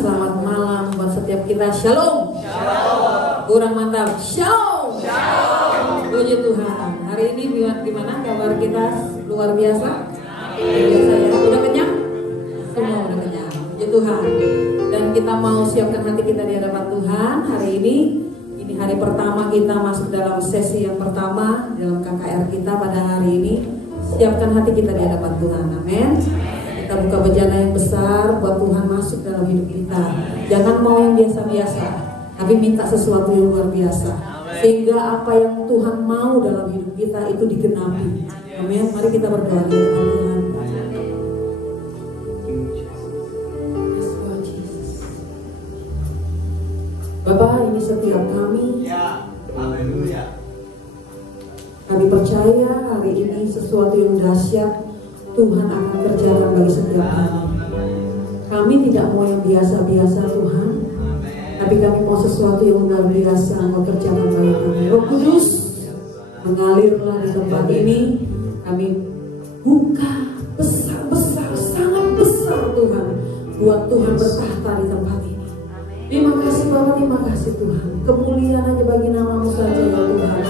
selamat malam buat setiap kita. Shalom. Shalom. Kurang mantap. Shalom. Shalom. Puji Tuhan. Hari ini gimana kabar kita? Luar biasa. Biasa ya. Udah kenyang? Semua udah kenyang. Puji Tuhan. Dan kita mau siapkan hati kita di hadapan Tuhan hari ini. Ini hari pertama kita masuk dalam sesi yang pertama dalam KKR kita pada hari ini. Siapkan hati kita di hadapan Tuhan. Amin. Kita buka bejana yang besar buat Tuhan masuk dalam hidup kita. Jangan mau yang biasa-biasa, tapi minta sesuatu yang luar biasa. Sehingga apa yang Tuhan mau dalam hidup kita itu digenapi. Amin. Mari kita berdoa di hadapan Tuhan. Bapak, ini setiap kami. Kami percaya hari ini sesuatu yang dahsyat Tuhan akan kerjakan bagi setiap kami. Kami tidak mau yang biasa-biasa Tuhan, tapi kami mau sesuatu yang luar biasa mau kerjakan bagi kami. Roh Kudus mengalirlah di tempat ini. Kami buka besar-besar, sangat besar Tuhan, buat Tuhan bertahta di tempat ini. Terima kasih Bapak, terima kasih Tuhan. Kemuliaan hanya bagi nama-Mu saja ya Tuhan.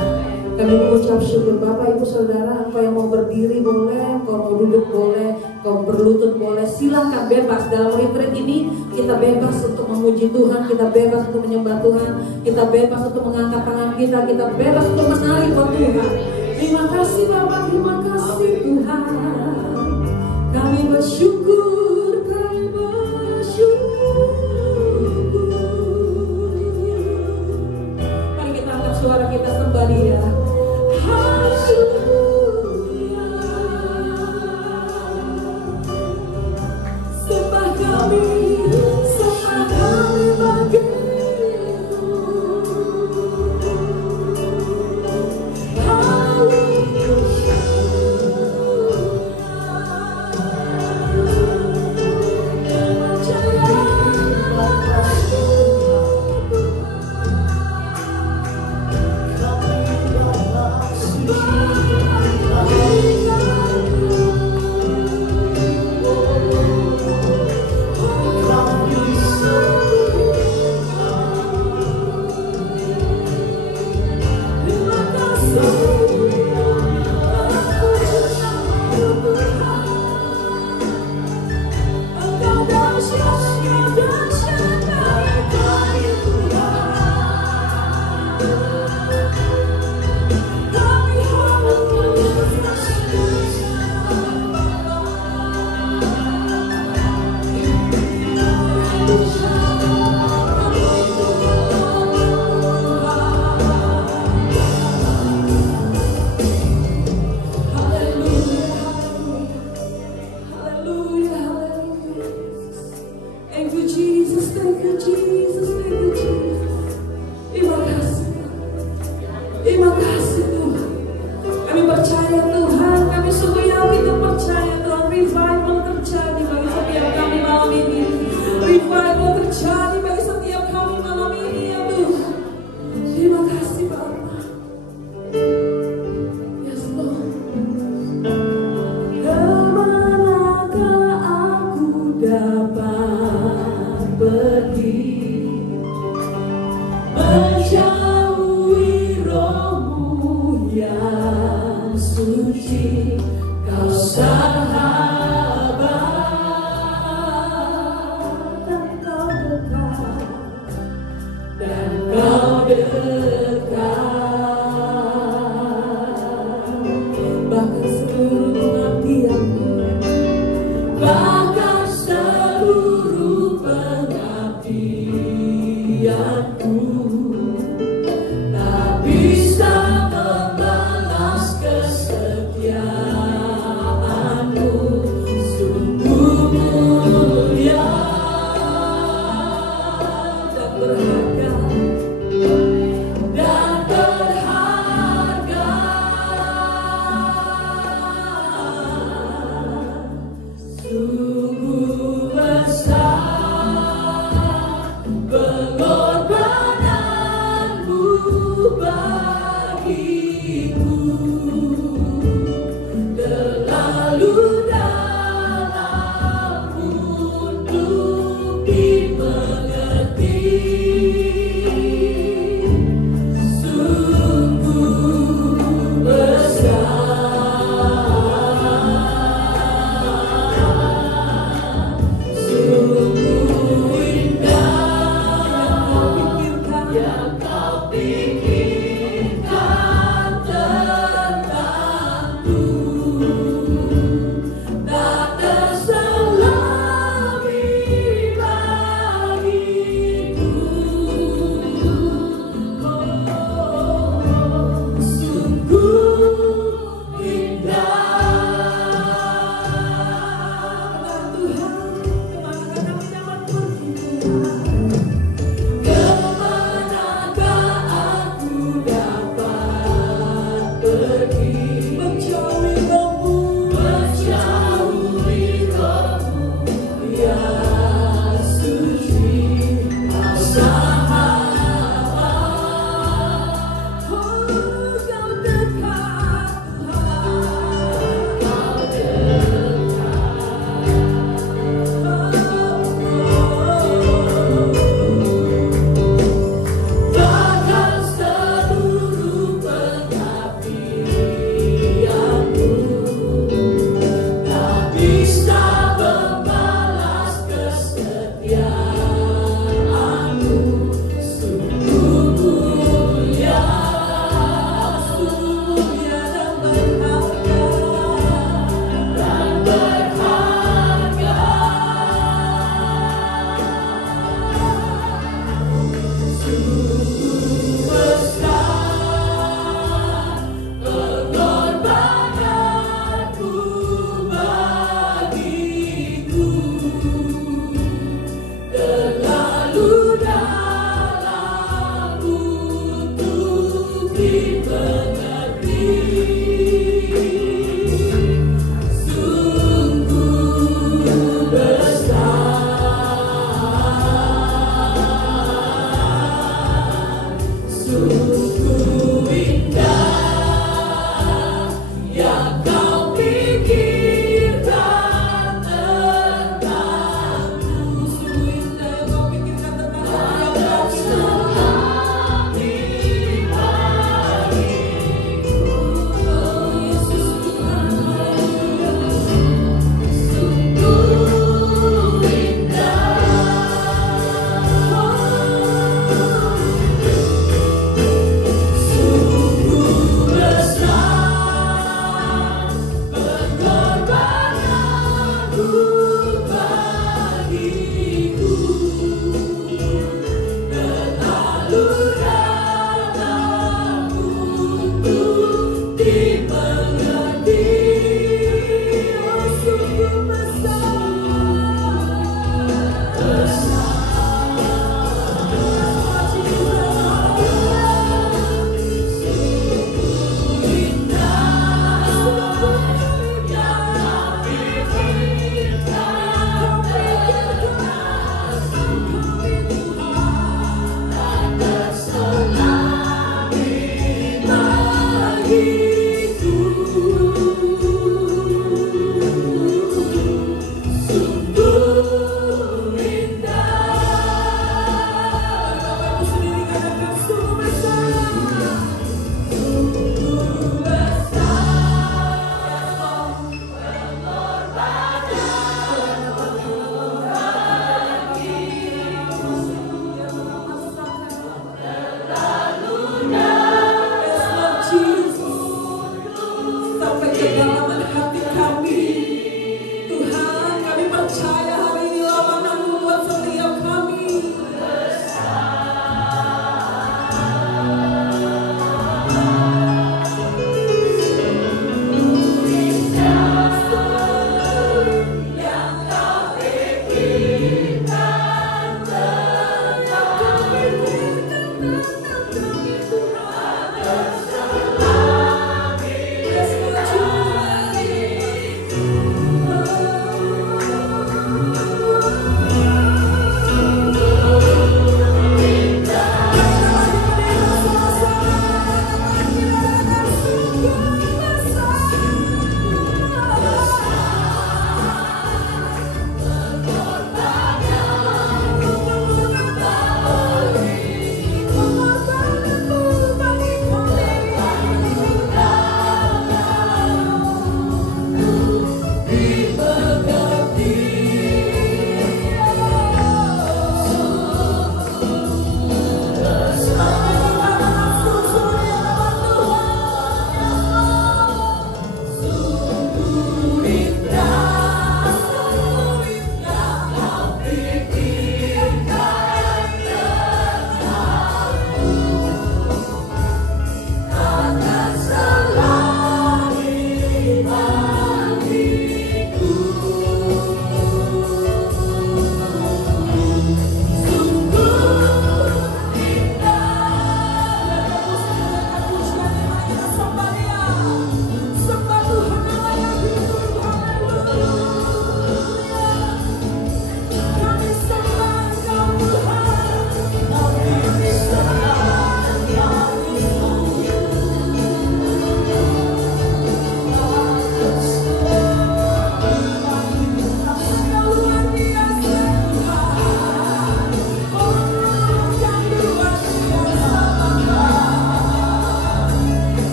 Kami mengucap syukur Bapak, Ibu, Saudara. Engkau yang mau berdiri boleh, engkau mau duduk boleh, engkau berlutut boleh. Silahkan bebas dalam retreat ini. Kita bebas untuk memuji Tuhan, kita bebas untuk menyembah Tuhan, kita bebas untuk mengangkat tangan kita, kita bebas untuk menari buat Tuhan. Terima kasih Bapak, terima kasih Tuhan. Kami bersyukur, kami bersyukur. Mari kita angkat suara kita sembah Dia. Sembah kami bagimu. Pengorbanan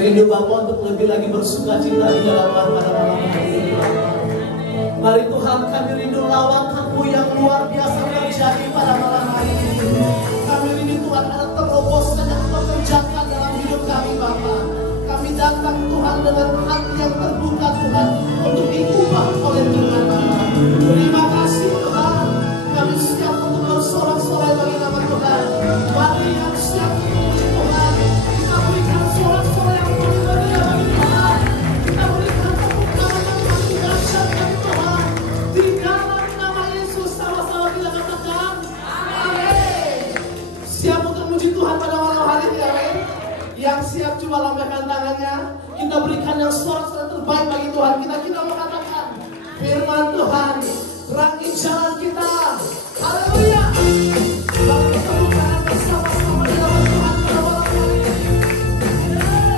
Rindu Bapa untuk lebih lagi bersuka cita di dalam pada malam hari ini. Mari Tuhan, kami rindu lawatan-Mu yang luar biasa terjadi pada malam hari ini. Kami rindu Tuhan ada terobosan yang Kau kerjakan dalam hidup kami Bapa. Kami datang Tuhan dengan hati yang terbuka Tuhan untuk diubah oleh Tuhan Bapa. Terima kasih Tuhan. Kami siap untuk bersorak-sorai bagi nama Tuhan. Mari yang siap untuk Tuhan. Kita berikan sorak-sorai yang bagi Tuhan. Kita berikan tepuk tangan yang makin dahsyat bagi Tuhan. Di dalam nama Yesus sama-sama kita katakan amin. Siap untuk memuji Tuhan pada malam hari ini, amin. Yang siap coba lambaikan tangannya. Kita berikan yang sorak-sorai terbaik bagi Tuhan. Kita mengatakan firman Tuhan, terangi jalan kita. Haleluya. Mari kita buka bersama-sama di dalam Tuhan pada malam hari ini. Firman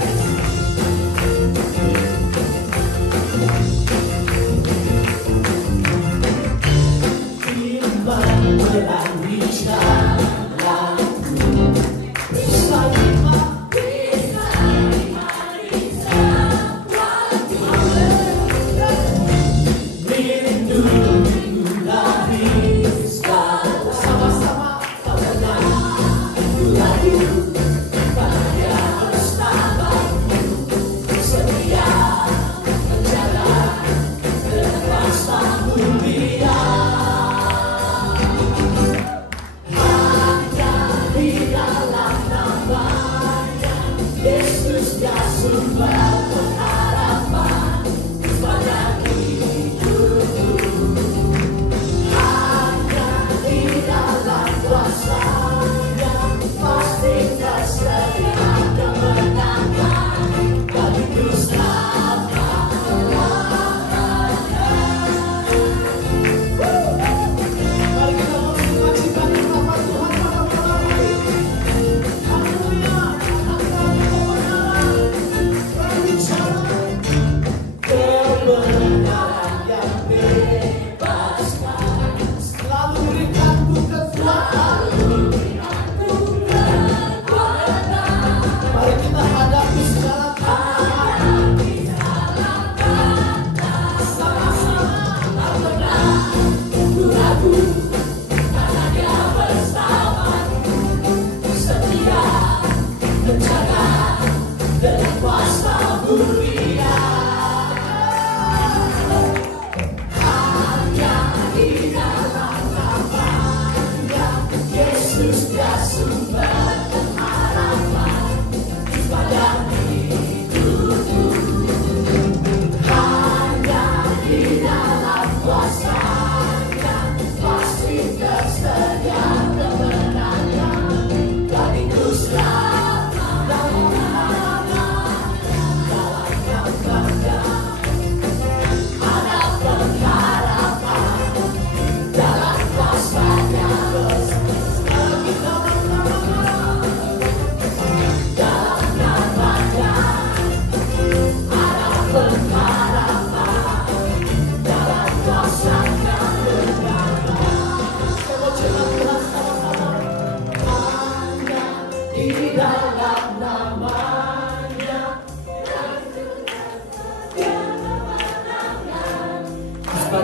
terangi jalan.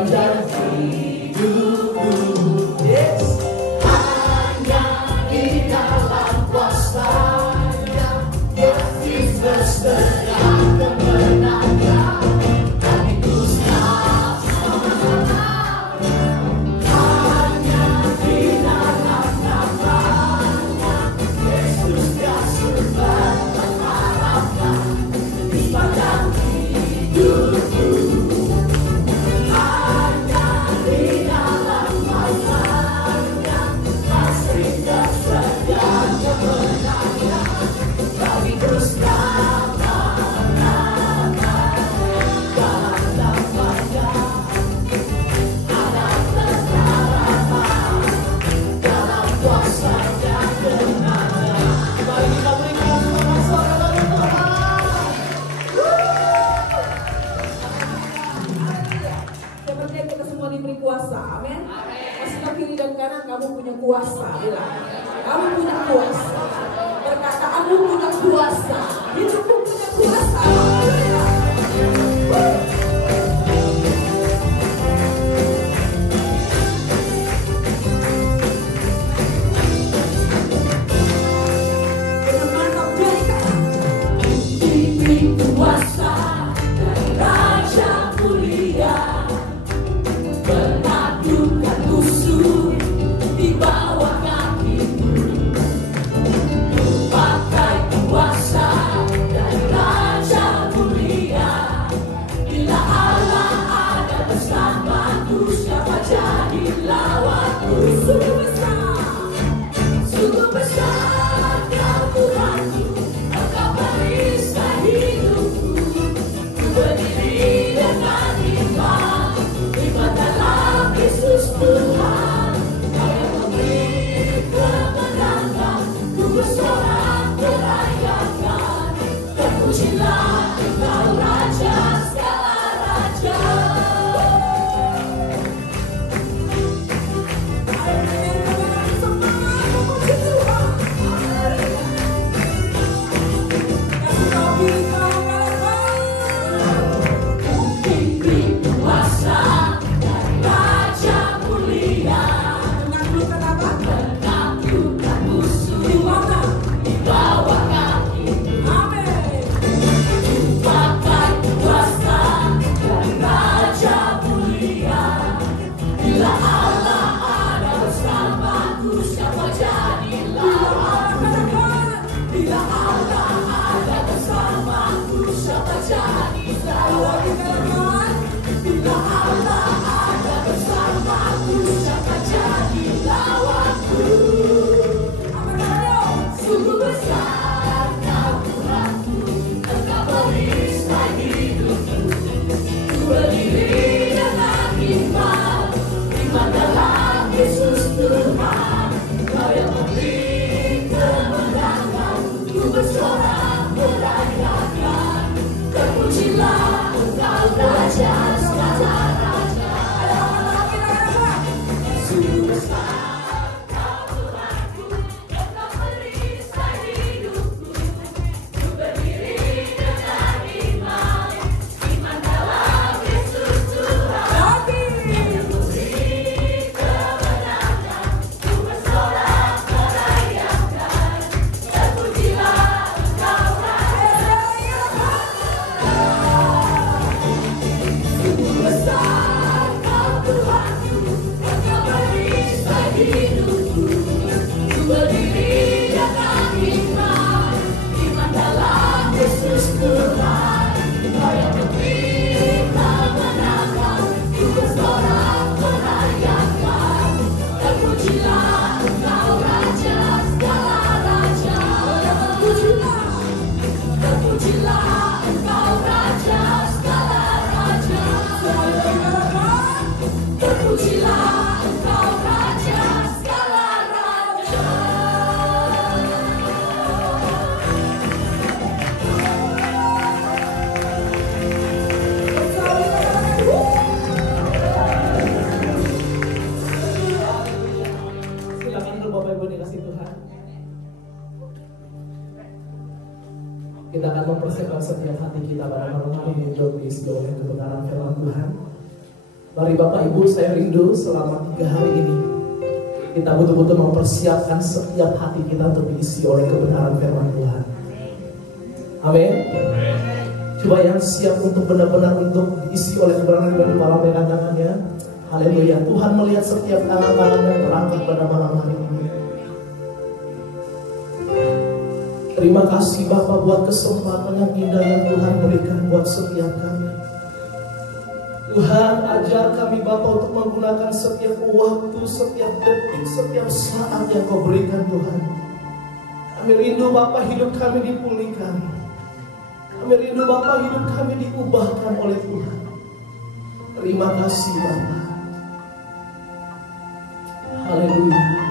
sepanjang hidupku. Yes. Hanya di dalam kuasa-Nya Yesus bersedia kemenangan. Hatiku selamat. Hanya di dalam nama-Nya Yesus yang sumber pengharapan di sepanjang hidupku. Hanya di dalam kuasa-Nya pasti tersedia kemenangan. Bagiku selamat-selamat dalam namanya. Ada pengharapan dalam kuasa-Nya kemenangan. Mari kita berikan sorak-sorai bagi Tuhan. Yang penting kita semua diberi kuasa, amin. Kasihlah kiri dan kanan, kamu punya kuasa, bilang. Kamu punya kuasa. Berkata, kamu punya kuasa. Hidupku punya kuasa. Haleluya. Dengan mantap jadikan. Diberi kuasa dari Raja Mulia, menaklukkan musuh di bawah kakimu. Pakai kuasa dari Raja Mulia. Bila Allah ada bersamaku, siapa jadi lawanku? Sungguh besar Kau Tuhanku, Engkau perisai hidupku. Ku berdiri dengan iman dalam Yesus Tuhan. Kau yang memberi kemenangan. Ku bersorak merayakan. Terpujilah Engkau Raja segala raja. Ayo kita berikan semangat memuji Tuhan. Haleluya. Kasih kau diri kau galakan. Diberi kuasa dari Raja Mulia, menaklukkan apa? Menaklukkan musuh di mana? Di bawah kaki. Amin. Pakai kuasa dari Raja Mulia. Bila Allah ada bersamaku, siapa jadi lawanku? Bila Allah ada bersamaku, siapa jadi lawanku? Bila Allah ada bersamaku, siapa jadi lawanku? Sungguh besar Kau Tuhanku, Engkau perisai hidupku. Ku berdiri dengan iman dalam Yesus Tuhan. Kau yang memberi kemenangan. Ku bersorak merayakan. Terpujilah Engkau Raja segala raja. Sungguh besar Kau Tuhanku, Engkau perisai hidupku. Ku berdiri dengan iman dalam Yesus Tuhan. Kau yang memberi kemenangan. Ku bersorak merayakan. Terpujilah Engkau Raja. Sungguh besar Kau Tuhanku, Engkau perisai hidupku. Ku berdiri dengan iman dalam Yesus Tuhan. Kau yang memberi kemenangan. Ku bersorak merayakan. Terpujilah Engkau Raja segala raja. Terpujilah Engkau Raja segala raja. Terpujilah Engkau Raja segala raja. Silakan untuk Bapak Ibu dikasih Tuhan. Kita akan mempersiapkan setiap hati kita pada malam hari ini untuk diisi oleh kebenaran firman Tuhan. Mari Bapak Ibu, saya rindu selama 3 hari ini kita betul-betul mempersiapkan setiap hati kita untuk diisi oleh kebenaran firman Tuhan. Amin. Coba yang siap untuk benar-benar untuk diisi oleh kebenaran Tuhan, malam angkat tangannya. Haleluya. Tuhan melihat setiap tangan-tangan yang terangkat pada malam hari ini. Terima kasih Bapak buat kesempatan yang indah yang Tuhan berikan buat setiap kami. Tuhan, ajar kami Bapak untuk menggunakan setiap waktu, setiap detik, setiap saat yang Kau berikan Tuhan. Kami rindu Bapak hidup kami dipulihkan. Kami rindu Bapak hidup kami diubahkan oleh Tuhan. Terima kasih Bapak. Haleluya.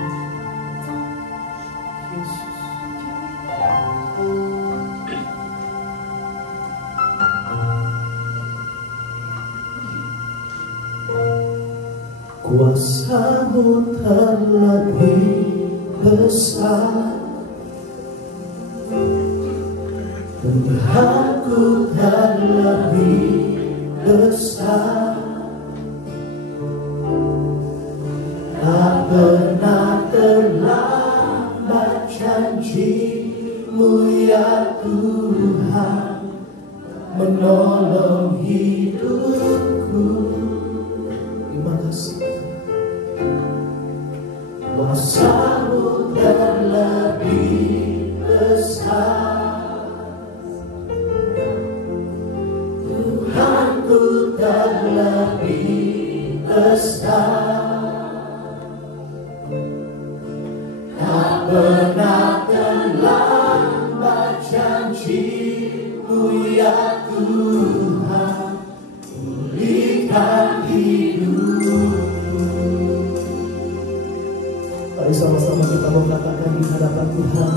Kuasa-Mu terlebih besar, Tuhanku terlebih besar. Tak pernah terlambat janji-Mu ya Tuhan, menolong hidupku. Terima kasih. Kuasa-Mu terlebih besar, Tuhanku terlebih besar. Tak pernah terlambat janji-Mu ya Tuhan, pulihkan hidupku. Mari sama-sama kita mau katakan di hadapan Tuhan.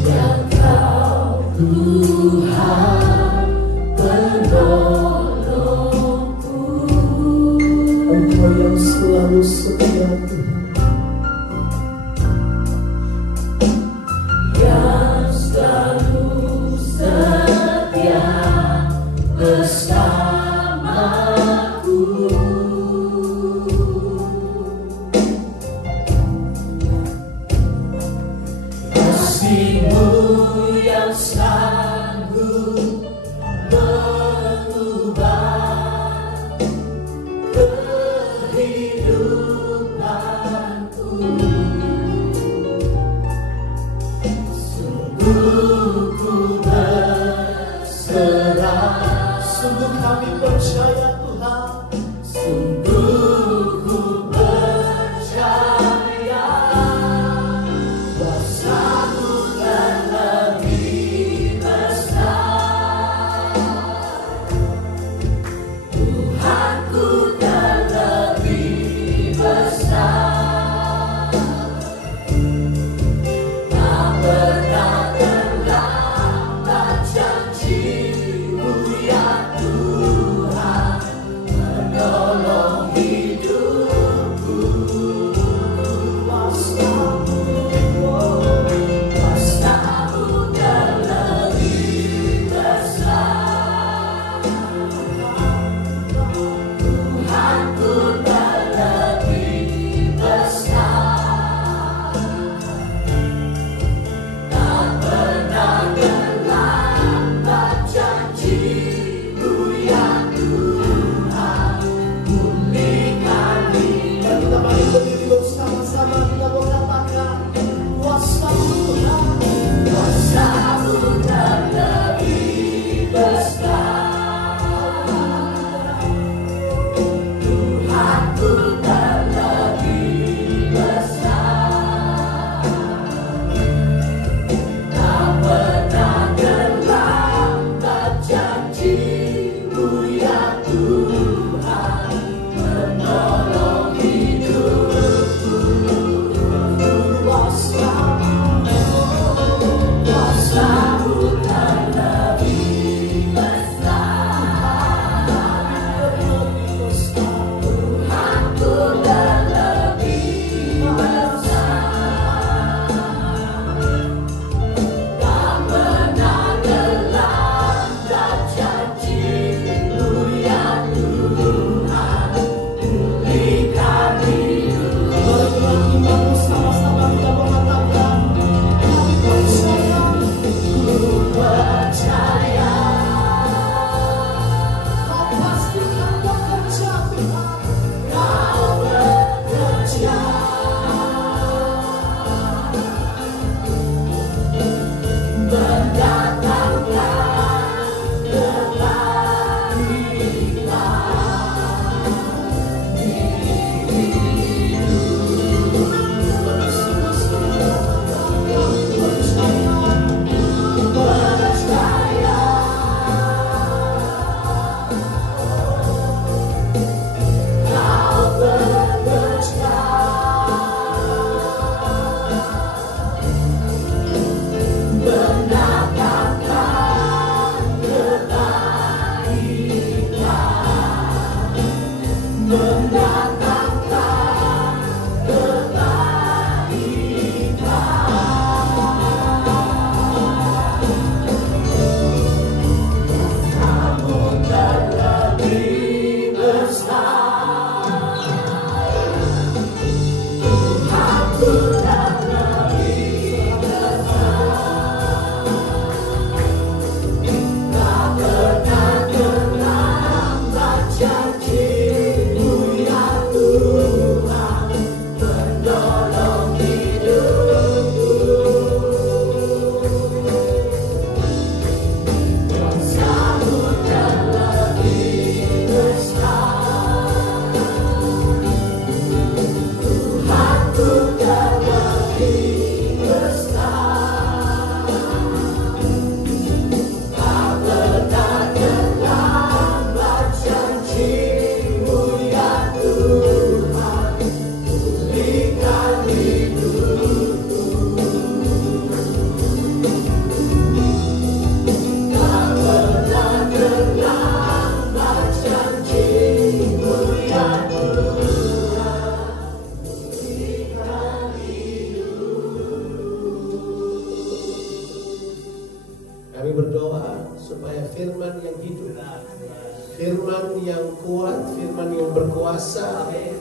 Hanya Kau Tuhan penolongku, Engkau yang selalu setia Tuhan, yang selalu setia bersamaku. Kasih-Mu yang sanggup mengubah kehidupanku. Sungguh ku berserah, sungguh kami percaya Tuhan, sungguh ku percaya. Kuasa-Mu terlebih besar, Tuhanku terlebih besar. Tak pernah terlambat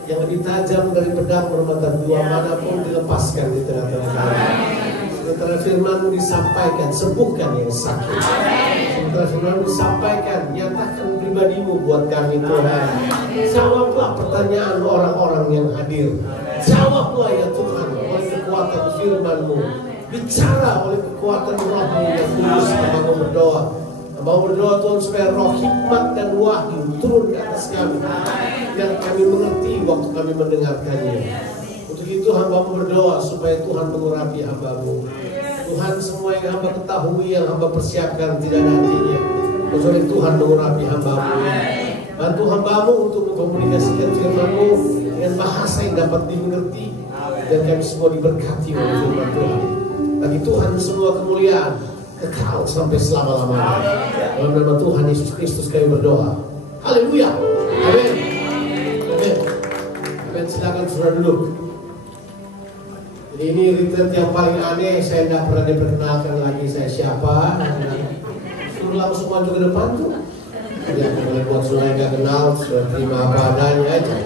yang lebih tajam dari pedang bermata dua manapun dilepaskan di tengah-tengah kami. Sementara firman-Mu disampaikan, sembuhkan yang sakit. Sementara firman-Mu disampaikan, nyatakan pribadi-Mu buat kami Tuhan. Jawablah pertanyaan orang-orang yang hadir. Jawablah ya Tuhan oleh kekuatan firman-Mu. Bicara oleh kekuatan Roh-Mu yang kudus. Hamba mau berdoa. Mau berdoa Tuhan supaya roh hikmat dan wahyu turun ke atas kami, biar kami mengerti waktu kami mendengarkannya. Untuk itu hamba berdoa supaya Tuhan mengurapi hamba-Mu. Tuhan, semua yang hamba ketahui, yang hamba persiapkan tidak ada artinya kecuali Tuhan mengurapi hamba-Mu. Bantu hamba-Mu untuk mengkomunikasikan firman-Mu dengan bahasa yang dapat dimengerti, dan kami semua diberkati oleh firman Tuhan. Bagi Tuhan semua kemuliaan kekal sampai selama-lamanya. Dalam nama Tuhan Yesus Kristus kami berdoa. Haleluya. Amin. Amin. Amin. Silakan saudara duduk. Jadi ini retreat yang paling aneh. Saya tidak pernah diperkenalkan lagi saya siapa. Suruh langsung maju ke depan tuh. Ya, boleh buat saudara yang gak kenal, sudah terima apa adanya aja.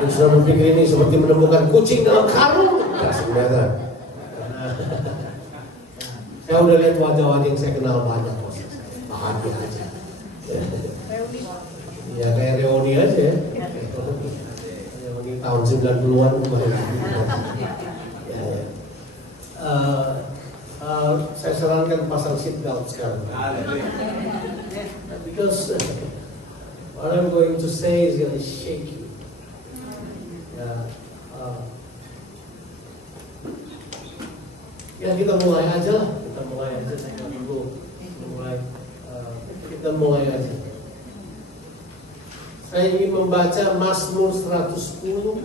Dan sudah berpikir ini seperti menemukan kucing dalam karung. Ya, sebenarnya. Saya udah lihat wajah-wajah yang saya kenal banyak, bahagia aja. Ya kayak reuni aja ya. Reuni tahun 90-an kemarin. Saya sarankan pasang seatbelt sekarang. Because what I'm going to say is going to shake you. Ya kita mulai aja lah. Saya nggak perlu mulai. Kita mulai aja. Saya ingin membaca Mazmur 110,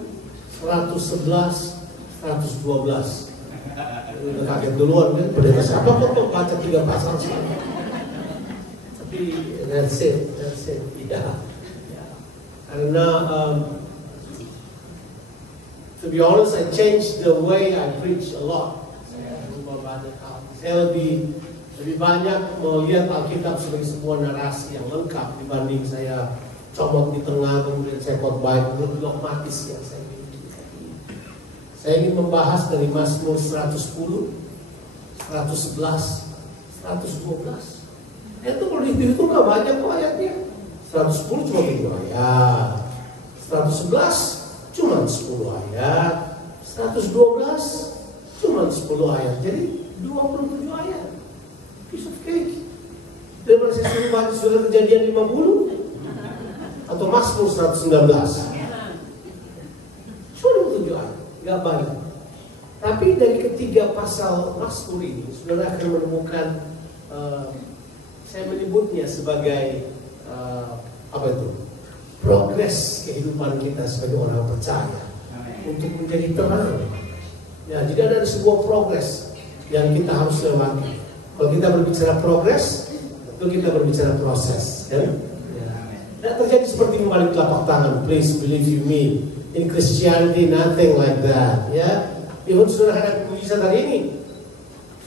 111, 112. Udah kaget duluan kan? Pendeta siapa kok baca 3 pasal sih? Tapi that's it. Ya. Karena to be honest, I changed the way I preach a lot. Saya lebih banyak melihat Alkitab sebagai sebuah narasi yang lengkap dibanding saya comot di tengah kemudian saya khotbah itu dogmatis yang saya miliki. Saya ingin membahas dari Mazmur 110, 111, 112. Itu kalau dihitung nggak banyak kok ayatnya. 110 cuma 3 ayat, 111 cuma 10 ayat, 112 cuma 10 ayat. Jadi 27 ayat. Piece of cake. Daripada saya suruh baca Saudara Kejadian 50 atau Mazmur 119. Sudah tujuan, nggak baik. Tapi dari ketiga pasal Mazmur ini, Saudara akan menemukan saya menyebutnya sebagai apa itu? Progres kehidupan kita sebagai orang percaya untuk menjadi terang. Ya, jadi ada sebuah progres yang kita harus lewati. Kalau kita berbicara progres, tentu kita berbicara proses. Ya? Tidak terjadi seperti membalik telapak tangan. Please believe you me. In Christianity, nothing like that. Ya, even Saudara ada mujizat hari ini,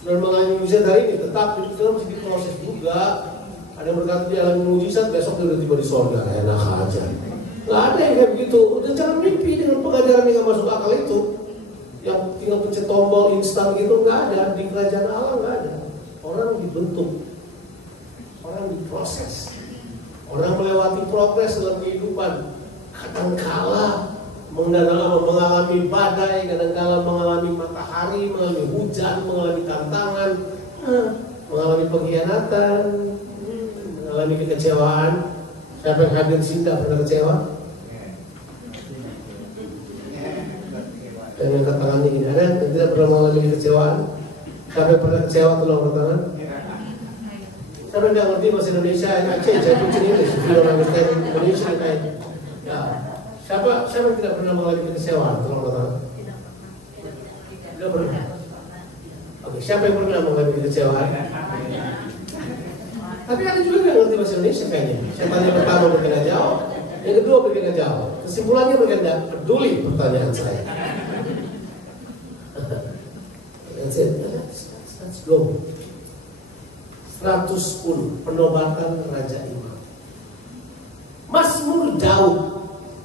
Saudara mengalami mujizat hari ini, tetap Saudara mesti diproses juga. Ada yang berkata dia alami mujizat, besok dia udah tiba di surga. Enak aja. Nggak ada yang kayak begitu. Udah jangan mimpi dengan pengajaran yang nggak masuk akal itu, yang tinggal pencet tombol instan gitu. Nggak ada. Di kerajaan Allah nggak ada. Orang dibentuk, orang diproses, orang melewati progres dalam kehidupan. Kadangkala mengalami badai, kadangkala mengalami matahari, mengalami hujan, mengalami tantangan, mengalami pengkhianatan, mengalami kekecewaan. Siapa yang hadir sini tidak pernah kecewa? Dan yang angkat tangannya ini ada yang tidak pernah mengalami kekecewaan? Siapa yang pernah kecewa tolong angkat tangan? Siapa yang tidak ngerti bahasa Indonesia? Aceh, saya pun English. If you don't understand Indonesia, ya. Siapa yang tidak pernah mengalami kekecewaan? Tolong angkat tangan. Tidak pernah. Oke, siapa yang pernah mengalami kekecewaan? Tapi ada juga yang ngerti bahasa Indonesia kayaknya. Saya tanya pertama berkena jawab, yang kedua berkena jawab. Kesimpulannya berkena peduli pertanyaan saya. That's it. Let's go. 110 penobatan Raja Imam. Mazmur Daud.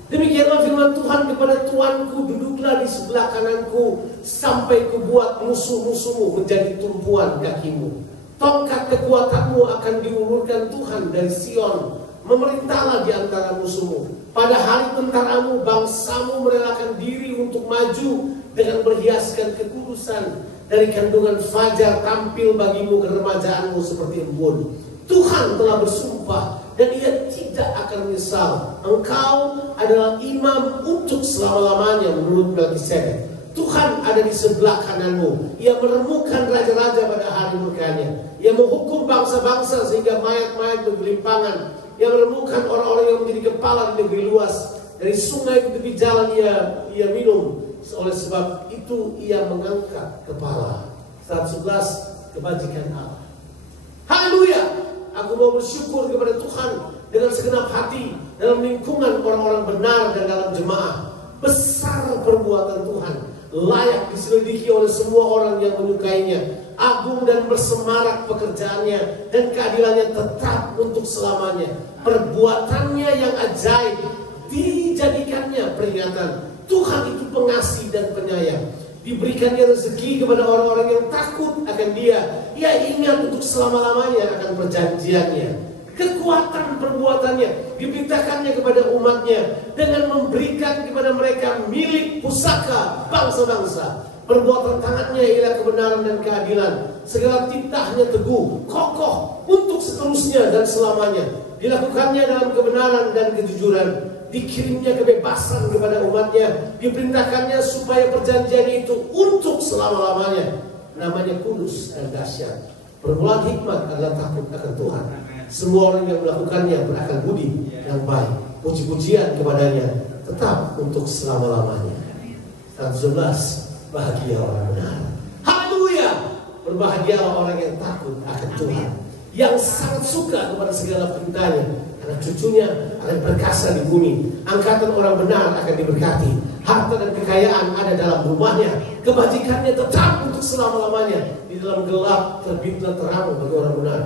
Demikianlah firman Tuhan kepada Tuanku, duduklah di sebelah kananku sampai kubuat musuh-musuhmu menjadi tumpuan kakimu. Tongkat kekuatanmu akan diulurkan Tuhan dari Sion. Memerintahlah di antara musuhmu. Pada hari tentaramu, bangsamu merelakan diri untuk maju dengan berhiaskan kekudusan. Dari kandungan fajar tampil bagimu keremajaanmu seperti embun. Tuhan telah bersumpah dan ia tidak akan menyesal. Engkau adalah imam untuk selama-lamanya menurut Melkisedek. Tuhan ada di sebelah kananmu. Ia menemukan raja-raja pada hari murkanya. Ia menghukum bangsa-bangsa sehingga mayat-mayat bergelimpangan. Ia menemukan orang-orang yang menjadi kepala di negeri luas. Dari sungai ke tepi jalan ia minum. Oleh sebab itu ia mengangkat kepala. 111 kebajikan Allah. Haleluya. Aku mau bersyukur kepada Tuhan dengan segenap hati dalam lingkungan orang-orang benar dan dalam jemaah. Besar perbuatan Tuhan, layak diselidiki oleh semua orang yang menyukainya. Agung dan bersemarak pekerjaannya, dan keadilannya tetap untuk selamanya. Perbuatannya yang ajaib dijadikannya peringatan. Tuhan itu pengasih dan penyayang. Diberikannya rezeki kepada orang-orang yang takut akan Dia. Ia ingat untuk selama-lamanya akan perjanjiannya. Kekuatan perbuatannya diberitakannya kepada umatnya dengan memberikan kepada mereka milik pusaka bangsa-bangsa. Perbuatan tangannya ialah kebenaran dan keadilan. Segala titahnya teguh, kokoh untuk seterusnya dan selamanya. Dilakukannya dalam kebenaran dan kejujuran. Dikirimnya kebebasan kepada umatnya. Diperintahkannya supaya perjanjian itu untuk selama-lamanya. Namanya kudus dan dahsyat. Permulaan hikmat adalah takut akan Tuhan. Semua orang yang melakukannya berakal budi yang baik. Puji-pujian kepadanya tetap untuk selama-lamanya. 111. Bahagia orang benar. Haleluya. Berbahagialah orang yang takut akan Tuhan, yang sangat suka kepada segala perintahnya. Karena cucunya akan perkasa di bumi. Angkatan orang benar akan diberkati. Harta dan kekayaan ada dalam rumahnya. Kebajikannya tetap untuk selama-lamanya. Di dalam gelap terbitlah terang bagi orang benar.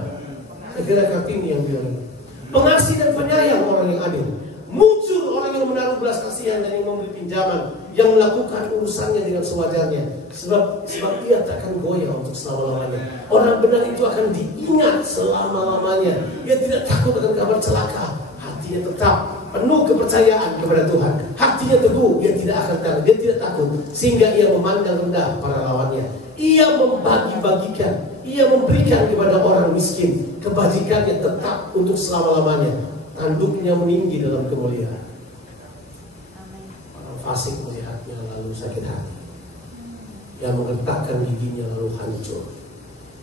Segera Kartini yang bilang, pengasih dan penyayang orang yang adil. Muncul orang yang menaruh belas kasihan dan yang memberi pinjaman, yang melakukan urusannya dengan sewajarnya. Sebab ia tak akan goyah untuk selama-lamanya. Orang benar itu akan diingat selama-lamanya. Ia tidak takut akan kabar celaka. Hatinya tetap penuh kepercayaan kepada Tuhan. Hatinya teguh, dia tidak akan takut, dia tidak takut, sehingga ia memandang rendah para lawannya. Ia membagi-bagikan, ia memberikan kepada orang miskin. Kebajikannya tetap untuk selama-lamanya. Tanduknya meninggi dalam kemuliaan. Orang fasik melihatnya lalu sakit hati. Yang menggertakkan giginya lalu hancur.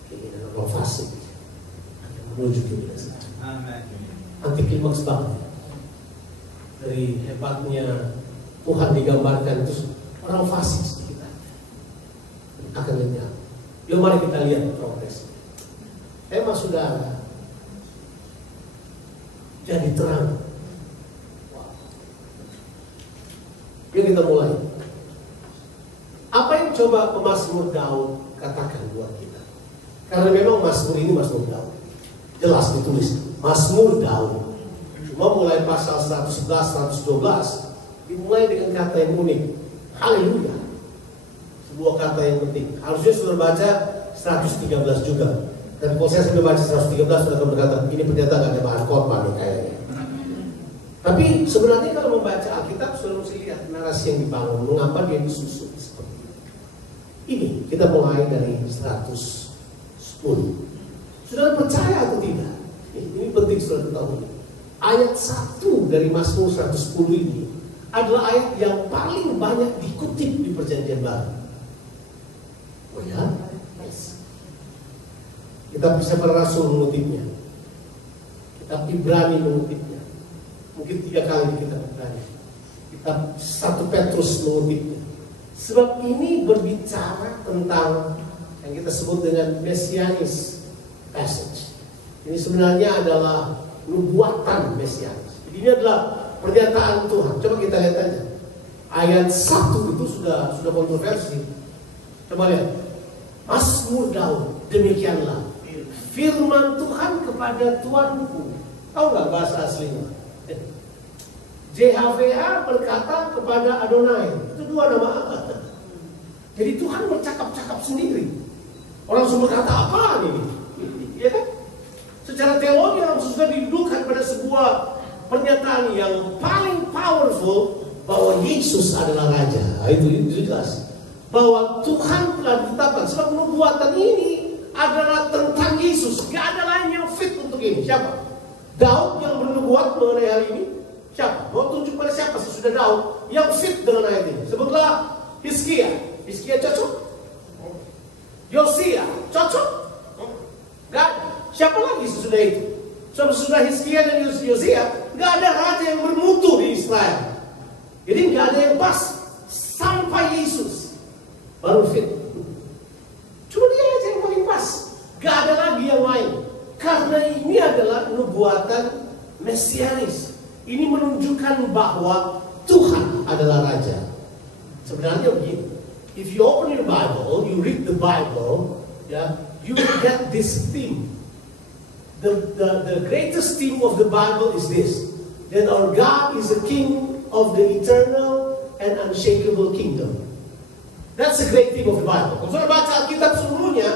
Keinginan orang fasik menuju kebinasaan. Anti klimaks banget. Dari hebatnya Tuhan digambarkan itu orang fasik sekitar akan lenyap. Yuk mari kita lihat progres. Tema saudara jadi terang. Yuk kita mulai. Apa yang coba pemazmur Daud katakan buat kita? Karena memang mazmur ini mazmur Daud. Jelas ditulis mazmur Daud. Cuma mulai pasal 111, 112 dimulai dengan kata yang unik. Haleluya. Sebuah kata yang penting. Harusnya sudah baca 113 juga. Dan kalau saya sudah baca 113 sudah akan berkata ini pernyataan gak ada bahan korban nih kayaknya. Tapi sebenarnya kalau membaca Alkitab sudah mesti lihat narasi yang dibangun, mengapa dia disusun seperti ini. Ini kita mulai dari 110. Sudah percaya atau tidak? Ini penting sudah ketahui. Ayat 1 dari Mazmur 110 ini adalah ayat yang paling banyak dikutip di Perjanjian Baru. Oh ya? Yes. Kitab Kisah Rasul mengutipnya. Kitab Ibrani mengutipnya. Mungkin 3 kali di kitab Ibrani. Kitab 1 Petrus mengutipnya. Sebab ini berbicara tentang yang kita sebut dengan Messianis passage. Ini sebenarnya adalah nubuatan Mesianis. Jadi ini adalah pernyataan Tuhan. Coba kita lihat aja. Ayat 1 itu sudah kontroversi. Coba lihat. Mazmur Daud, demikianlah firman Tuhan kepada Tuanku. Tahu nggak bahasa aslinya? JHWH berkata kepada Adonai. Itu 2 nama Allah. Jadi Tuhan bercakap-cakap sendiri. Orang semua berkata apa ini? Ya kan? Secara teologi orang sudah didudukan pada sebuah pernyataan yang paling powerful bahwa Yesus adalah Raja. Itu jelas. Bahwa Tuhan telah ditetapkan. Sebab nubuatan ini adalah tentang Yesus. Gak ada lain yang fit untuk ini. Siapa? Daud yang bernubuat mengenai hal ini. Siapa? Mau tunjuk pada siapa sesudah Daud yang fit dengan ayat ini? Sebutlah Hizkia. Hizkia cocok? Yosia cocok? Gak ada. Siapa lagi sesudah itu? Sesudah Hizkia dan Yosia, gak ada raja yang bermutu di Israel. Jadi gak ada yang pas sampai Yesus baru fit. Cuma dia aja yang paling pas. Gak ada lagi yang lain. Karena ini adalah nubuatan Mesianis. Ini menunjukkan bahwa Tuhan adalah Raja. Sebenarnya begini. If you open your Bible, you read the Bible, you will get this theme. The greatest theme of the Bible is this, that our God is a King of the eternal and unshakable kingdom. That's the great theme of the Bible. Kalau kita baca Alkitab seluruhnya,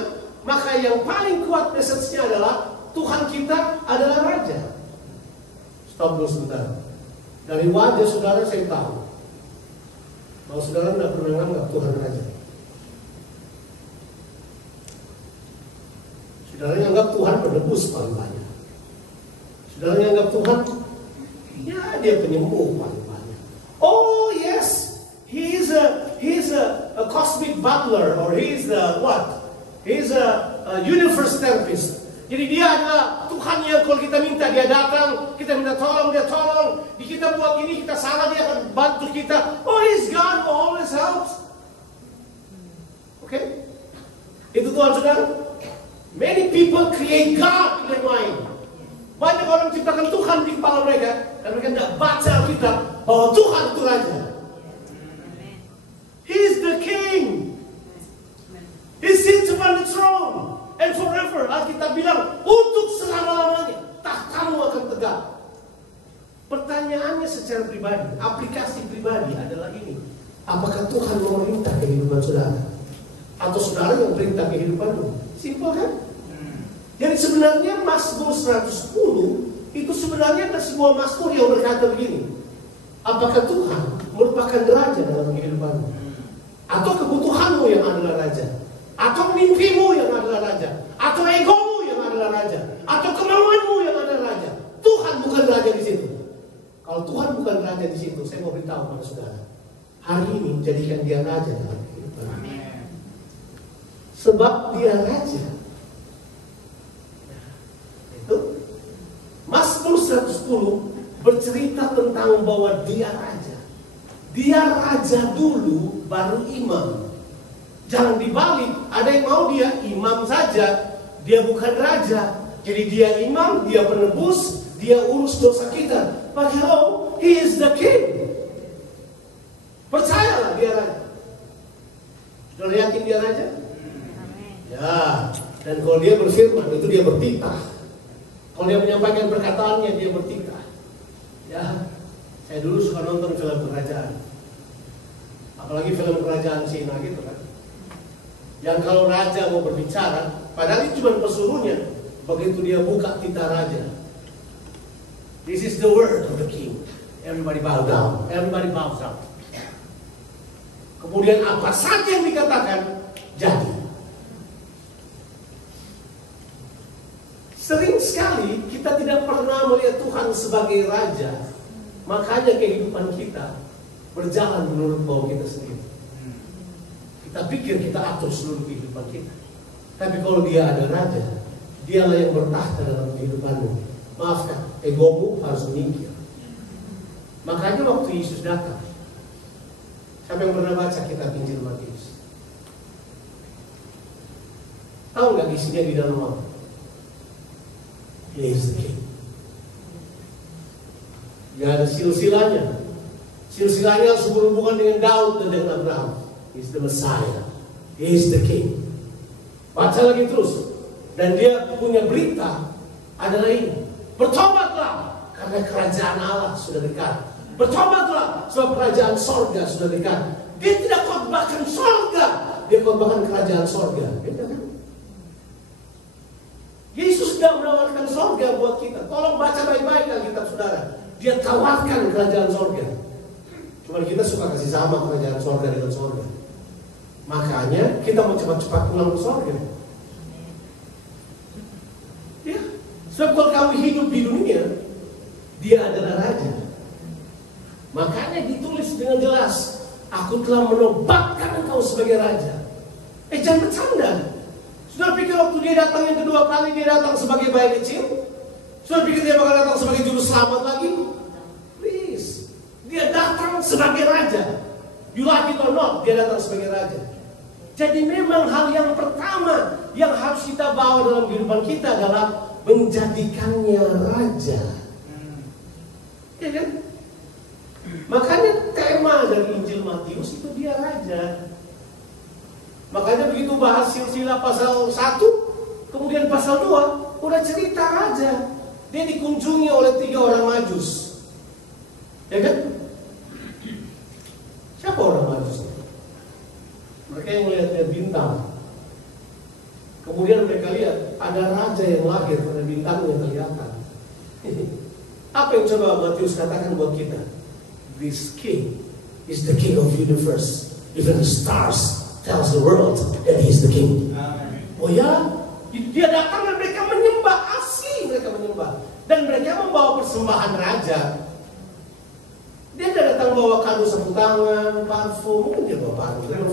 maka yang paling kuat message-nya adalah Tuhan kita adalah Raja. Stop dulu sebentar. Dari wajah saudara saya tahu bahwa saudara tidak pernah menganggap Tuhan Raja. Saudara anggap Tuhan penebus paling banyak. Saudara anggap Tuhan, ya dia penyembuh paling banyak. Oh yes, he is a cosmic butler, or he is a what? He is a universe therapist. Jadi dia adalah Tuhan yang kalau kita minta dia datang, kita minta tolong dia tolong. Di kita buat ini kita salah dia akan bantu kita. Oh, he's God who always helps. Oke? Itu Tuhan saudara. Many people create God in their mind. Banyak orang ciptakan Tuhan di kepala mereka, dan mereka tidak baca Alkitab bahwa Tuhan itu Raja. He is the King. He sits upon the throne. And forever, Alkitab bilang, untuk selama-lamanya, tahtamu akan tegak. Pertanyaannya secara pribadi, aplikasi pribadi adalah ini. Apakah Tuhan memerintah kehidupan saudara? Atau saudara yang perintah kehidupanmu? Simpel kan? Jadi sebenarnya Mazmur 110 Itu sebenarnya ada sebuah mazmur yang berkata begini. Apakah Tuhan merupakan raja dalam kehidupanmu? Atau kebutuhanmu yang adalah raja? Atau mimpimu yang adalah raja? Atau egomu yang adalah raja? Atau kemauanmu yang adalah raja? Tuhan bukan raja di situ. Kalau Tuhan bukan raja di situ, saya mau beritahu pada saudara, hari ini jadikan dia raja dalam kehidupan. Sebab dia raja. Itu Mazmur 110 bercerita tentang bahwa dia raja. Dia raja dulu, baru imam. Jangan dibalik, ada yang mau dia imam saja, dia bukan raja. Jadi dia imam, dia penebus, dia urus dosa kita. But hello, he is the king. Percayalah dia raja. Sudah yakin dia raja? Ya, dan kalau dia berfirman, itu dia bertitah. Kalau dia menyampaikan perkataannya, dia bertitah. Ya, saya dulu suka nonton film kerajaan. Apalagi film kerajaan Cina gitu kan. Yang kalau raja mau berbicara, padahal itu cuma pesuruhnya. Begitu dia buka titah raja, this is the word of the king. Everybody bow down. Everybody bows down. Kemudian apa saja yang dikatakan jadi. Sering sekali kita tidak pernah melihat Tuhan sebagai raja. Makanya kehidupan kita berjalan menurut mau kita sendiri. Kita pikir kita atur seluruh kehidupan kita. Tapi kalau dia ada raja, dialah yang bertahta dalam kehidupanmu. Maafkan, egomu harus menyingkir. Makanya waktu Yesus datang, siapa yang pernah baca kitab Injil Matius? Tahu nggak isinya di dalam apa? He is the king. Ya ada silsilahnya. Silsilahnya harus berhubungan dengan Daud dan dengan Abraham. He is the Messiah. He is the king. Baca lagi terus. Dan dia punya berita adalah ini. Bertobatlah karena kerajaan Allah sudah dekat. Bertobatlah sebab kerajaan sorga sudah dekat. Dia tidak khotbahkan sorga, dia khotbahkan kerajaan sorga. Beda kan? Yesus sudah menawarkan sorga buat kita. Tolong baca baik-baik Alkitab saudara. Dia tawarkan kerajaan sorga. Cuma kita suka kasih sama kerajaan sorga dengan sorga. Makanya kita mau cepat-cepat pulang ke sorga. Ya, sebab kalau kamu hidup di dunia, dia adalah raja. Makanya ditulis dengan jelas, aku telah menobatkan engkau sebagai raja. Jangan bercanda. Sudah pikir waktu dia datang yang kedua kali, dia datang sebagai bayi kecil? Sudah pikir dia bakal datang sebagai juru selamat lagi? Please, dia datang sebagai raja. You like it or not, dia datang sebagai raja. Jadi memang hal yang pertama yang harus kita bawa dalam kehidupan kita adalah menjadikannya raja. Ya kan? Makanya tema dari Injil Matius itu dia raja. Makanya begitu bahas silsilah pasal 1, kemudian pasal 2, udah cerita raja. Dia dikunjungi oleh 3 orang Majus. Ya kan? Siapa orang Majus? Mereka yang melihatnya bintang. Kemudian mereka lihat ada raja yang lahir pada bintang yang kelihatan. Apa yang coba Matius katakan buat kita? This king is the king of universe. Even the stars tells the world that he is the king. Oh ya, dia datang dan mereka menyembah, asli mereka menyembah. Dan mereka membawa persembahan raja. Dia tidak datang bawa kado sapu tangan, parfum, mungkin dia bawa parfum.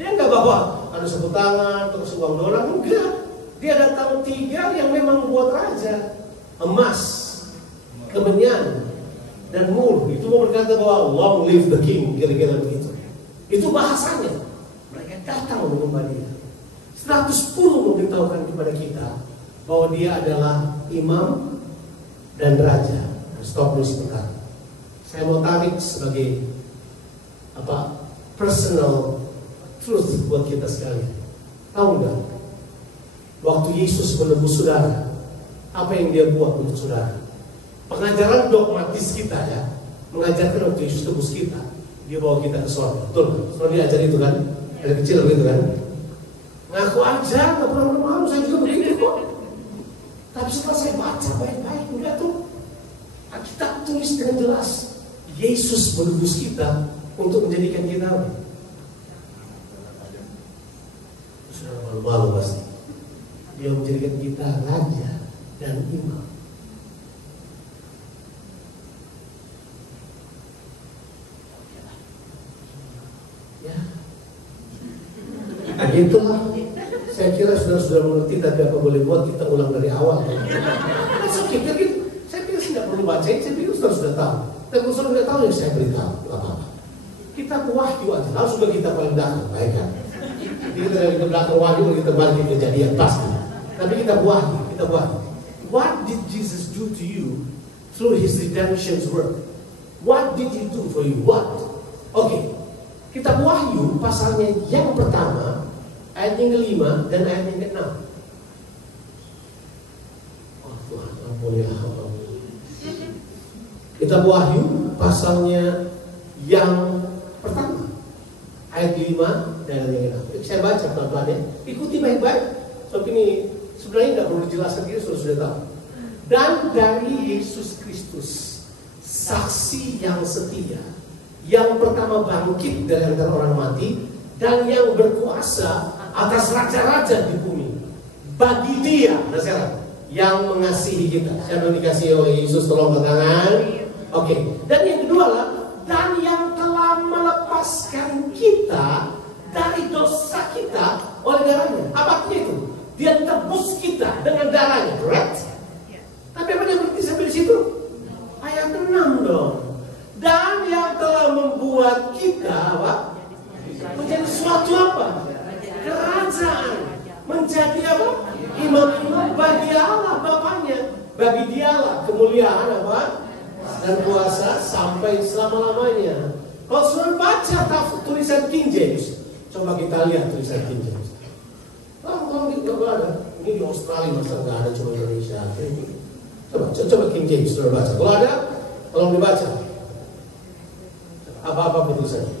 Dia nggak bawa kado sapu tangan, terus uang dolar, enggak. Dia datang 3 yang memang buat raja. Emas, kemenyan, dan mur. Itu mau berkata bahwa long live the king, kira-kira begitu. Itu bahasanya. Mereka datang menyembah dia. 110 memberitahukan kepada kita bahwa dia adalah imam dan raja. Stop dulu sebentar. Saya mau tarik sebagai personal truth buat kita sekalian. Tahu nggak? Waktu Yesus menebus saudara, apa yang dia buat untuk saudara? Pengajaran dogmatis kita ya, mengajarkan waktu Yesus tebus kita, dia bawa kita ke surga. Betul? Selalu diajar itu kan? Dari kecil begitu kan? Ngaku aja, nggak pernah mau, saya juga begitu kok. Tapi setelah saya baca baik-baik, enggak tuh. Alkitab tulis dengan jelas, Yesus menebus kita untuk menjadikan kita apa? Sudah malu-malu pasti. Dia menjadikan kita raja dan imam. Ya, itulah. Saya kira sudah mengerti, tapi apa boleh buat kita ulang dari awal. Saya pikir saya tidak perlu baca, saya pikir sudah tahu. Dan kalau sudah tahu ya saya beritahu apa-apa. Kita ke Wahyu aja, langsung kita paling belakang, baik kan? Jadi kita dari belakang Wahyu kita balik ke Kejadian pasti. Tapi kita Wahyu. What did Jesus do to you through His redemption's work? What did He do for you? What? Oke. Kitab Wahyu pasalnya yang pertama, ayat yang ke-5 dan ayat yang ke-6. Oh Tuhan, ampunilah hamba. Kitab Wahyu pasalnya yang pertama, ayat 5 dan ayat yang ke-6. Saya baca pelan-pelan ya. Ikuti baik-baik. Sebab ini sebenarnya tidak perlu dijelaskan, kita sudah tahu. Dan dari Yesus Kristus, saksi yang setia, yang pertama bangkit dari antara orang mati, dan yang berkuasa atas raja-raja di bumi, bagi Dia, yang mengasihi kita. Siapa yang dikasihi oleh Yesus? Tolong tangan. Oke. Dan yang kedua lah, dan yang telah melepaskan kita dari dosa kita oleh darahnya. Apa artinya itu? Dia tebus kita dengan darahnya, correct? Tapi apa yang berarti sampai di situ? Ayat 6 dong. Dan yang telah membuat kita apa? Menjadi suatu apa? Kerajaan. Menjadi apa? Imam-imam bagi Allah Bapaknya. Bagi Dialah kemuliaan apa? Dan kuasa sampai selama-lamanya. Kalau sudah baca tulisan King James, coba kita lihat tulisan King James. Kalau nggak ada, ini di Australia masa nggak ada, cuma Indonesia. Coba King James sudah baca. Kalau ada, tolong dibaca. Apa-apa putusannya.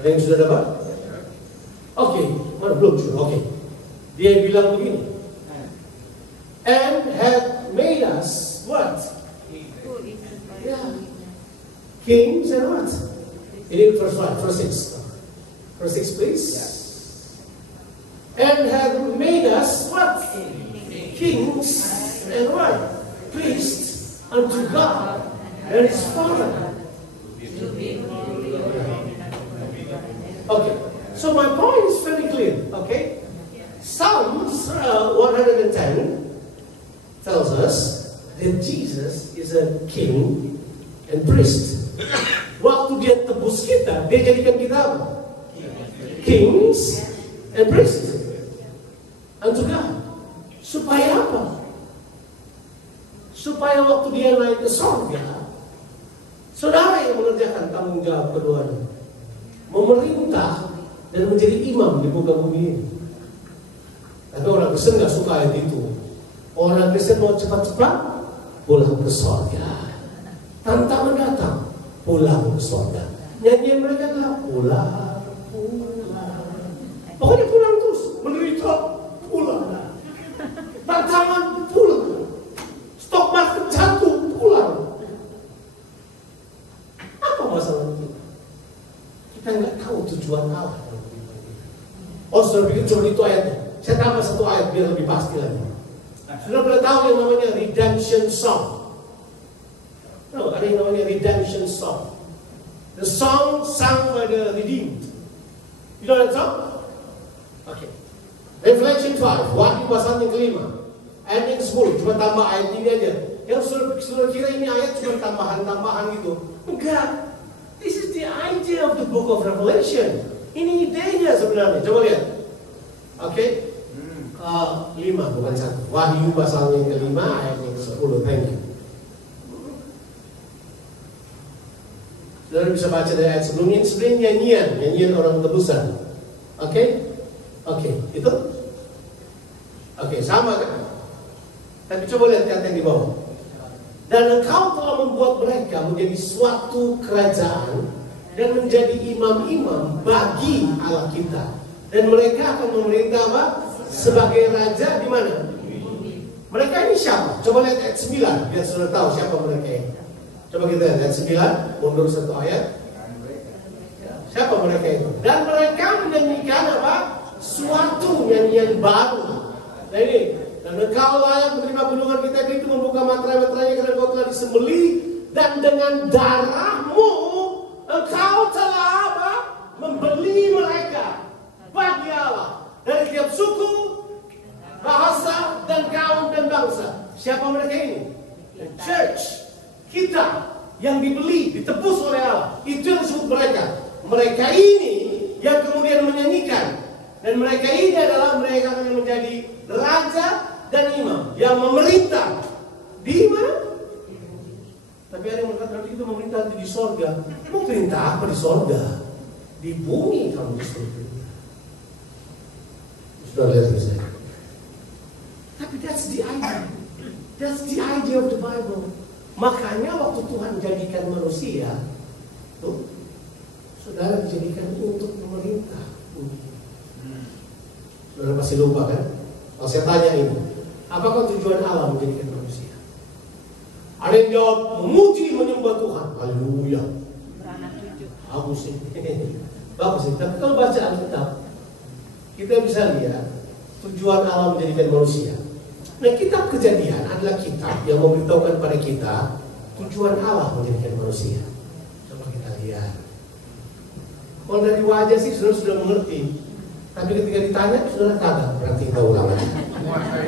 Ada yang sudah dapat? Oke, mana belum sudah? Oke. Dia bilang begini. And had made us what? Yeah. Kings and what? Ini verse 1, verse 6. Verse 6 please. And had made us what? Kings and what? Priests unto God and His Father. Okay, so my point is very clear. Okay, Psalms 110 tells us that Jesus is a king and priest. Waktu Dia tebus kita, Dia jadikan kita apa? Kings and priests. Unto God. Supaya apa? Supaya waktu Dia naik ke surga, saudara yang mengerjakan tanggung jawab keduanya, memerintah dan menjadi imam di muka bumi ini. Tapi orang Kristen nggak suka ayat itu. Orang Kristen mau cepat-cepat pulang ke surga. Tantangan datang, pulang ke surga. Nyanyian mereka adalah pulang. Pokoknya pulang terus, menderita pulang. Tantangan pulang. Stok market jatuh pulang. Apa masalah kita? Kita nggak tahu tujuan Allah. Oh, sudah pikir cuma itu ayatnya. Saya tambah satu ayat biar lebih pasti lagi. Sudah pernah tahu yang namanya redemption song? No, ada yang namanya redemption song. The song sung by the redeemed. You know that song? Okay. Revelation 5, Wahyu pasal yang ke-5, ayat yang ke-10. Cuma tambah ayat ini aja. Yang sudah kira ini ayat cuma tambahan-tambahan gitu. Enggak. This is the idea of the book of Revelation. Ini idenya sebenarnya. Coba lihat. Oke. 5 bukan 1. Wahyu pasal yang ke-5 ayat yang ke-10. Thank you. Saudara bisa baca dari ayat sebelumnya. Ini sebenarnya nyanyian orang tebusan. Oke. Itu. Oke, sama kan? Tapi coba lihat yang di bawah. Dan Engkau telah membuat mereka menjadi suatu kerajaan dan menjadi imam-imam bagi Allah kita. Dan mereka akan memerintah apa? Sebagai raja di mana? Mereka ini siapa? Coba lihat ayat 9 biar saudara tahu siapa mereka ini. Coba kita lihat ayat 9, mundur satu ayat. Siapa mereka itu? Dan mereka menyanyikan apa? Suatu nyanyian baru. Nah ini, dan engkau layak menerima gunungan kita itu, membuka materai-materainya karena engkau telah disembelih, dan dengan darahmu engkau telah apa? Membeli mereka bagi Allah dari tiap suku, bahasa, dan kaum dan bangsa. Siapa mereka ini? The church. Kita yang dibeli, ditebus oleh Allah. Itu yang disebut mereka. Mereka ini yang kemudian menyanyikan. Dan mereka ini adalah mereka yang menjadi raja dan imam yang memerintah. Di mana? Tapi ada yang berkata, nanti kita memerintah di sorga. Memerintah apa di sorga? Di bumi kamu disuruh. Sudah lihat saya. Tapi that's the idea. That's the idea of the Bible. Makanya waktu Tuhan jadikan manusia, tuh, saudara dijadikan untuk memerintah bumi. Saudara pasti lupa kan? Kalau saya tanya ini, apakah tujuan Allah menjadikan manusia? Ada yang jawab, memuji, menyembah Tuhan. Haleluya. Bagus sih. Bagus sih. Tapi kalau baca Alkitab, kita bisa lihat tujuan Allah menjadikan manusia. Nah, kitab Kejadian adalah kitab yang memberitahukan pada kita tujuan Allah menjadikan manusia. Coba kita lihat. Kalau dari wajah sih sudah mengerti. Tapi ketika ditanya, sudah kagak. Berarti kita ulang lagi.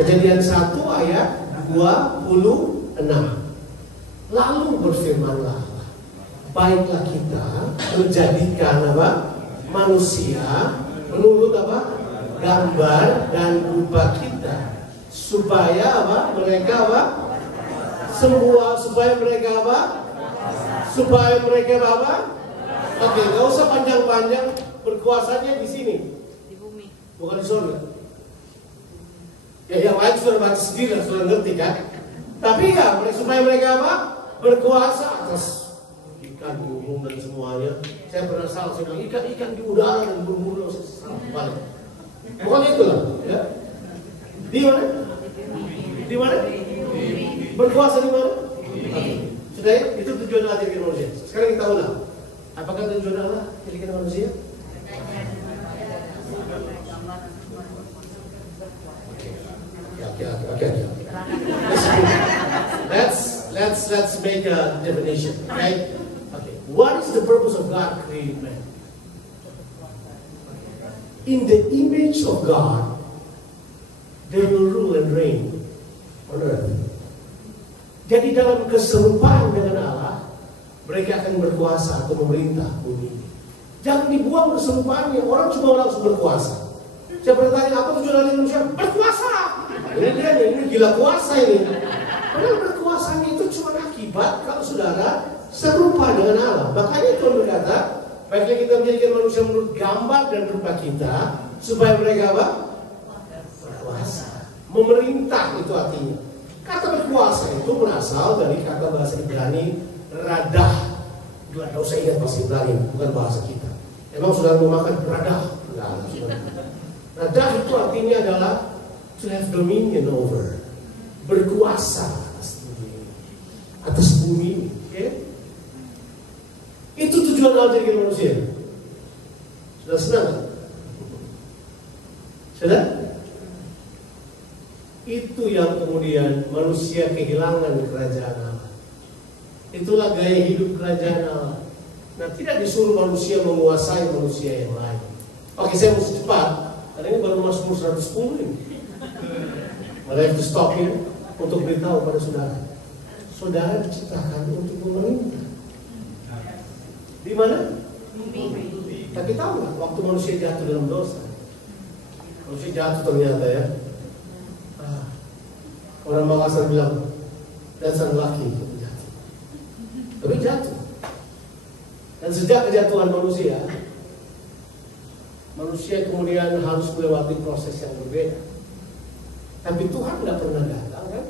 Kejadian 1 ayat 26. Lalu berfirmanlah Allah, baiklah kita menjadikan apa? Manusia menurut apa? Gambar dan rupa kita. Supaya apa? Mereka apa? Supaya mereka apa? Supaya mereka apa? Oke, nggak usah panjang-panjang. Berkuasanya di sini, di bumi, bukan di surga. Ya, yang lain sudah baca sendiri, sudah ngerti kan? Tapi ya, supaya mereka apa? Berkuasa atas ikan, burung dan semuanya. Saya pernah salah, saya bilang ikan di udara dan burung balik. Bukan itu lah, ya. Di mana? Di mana? Berkuasa di mana? Sudah ya? Itu tujuan Allah jadikan manusia. Sekarang kita ulang. Apakah tujuan Allah jadikan manusia? Okay. Let's make a definition, right? Okay. What is the purpose of God creating man? In the image of God, they will rule and reign on earth. Jadi dalam keserupaan dengan Allah, mereka akan berkuasa atau memerintah bumi ini. Jangan dibuang keserupaannya. Orang cuma langsung berkuasa. Saya bertanya, apa tujuan dari manusia? Berkuasa. Ini gila kuasa ini. Padahal berkuasanya itu cuma akibat kalau saudara serupa dengan Allah. Makanya Tuhan berkata, baiknya kita menjadikan manusia menurut gambar dan rupa kita, supaya mereka apa? Berkuasa. Memerintah itu artinya. Kata berkuasa itu berasal dari kata bahasa Ibrani radah. Tidak usah ingat bahasa Ibrani, bukan bahasa kita. Emang saudara mau makan radah? Radah itu artinya adalah to have dominion over, berkuasa atas bumi. Okay? Itu tujuan Allah jadi manusia. Sudah senang? Sudah? Itu yang kemudian manusia kehilangan kerajaan Allah. Itulah gaya hidup kerajaan Allah. Nah, tidak disuruh manusia menguasai manusia yang lain. Oke, saya mesti cepat. Karena ini baru masuk 110 ini. I have to stop here untuk beritahu pada saudara. Saudara diciptakan untuk memerintah. Di mana? Tapi tahu nggak waktu manusia jatuh dalam dosa? Manusia jatuh ternyata ya. Orang Makassar bilang dasar laki itu jatuh. Tapi jatuh. Dan sejak kejatuhan manusia kemudian harus melewati proses yang berbeda. Tapi Tuhan tidak pernah datang kan?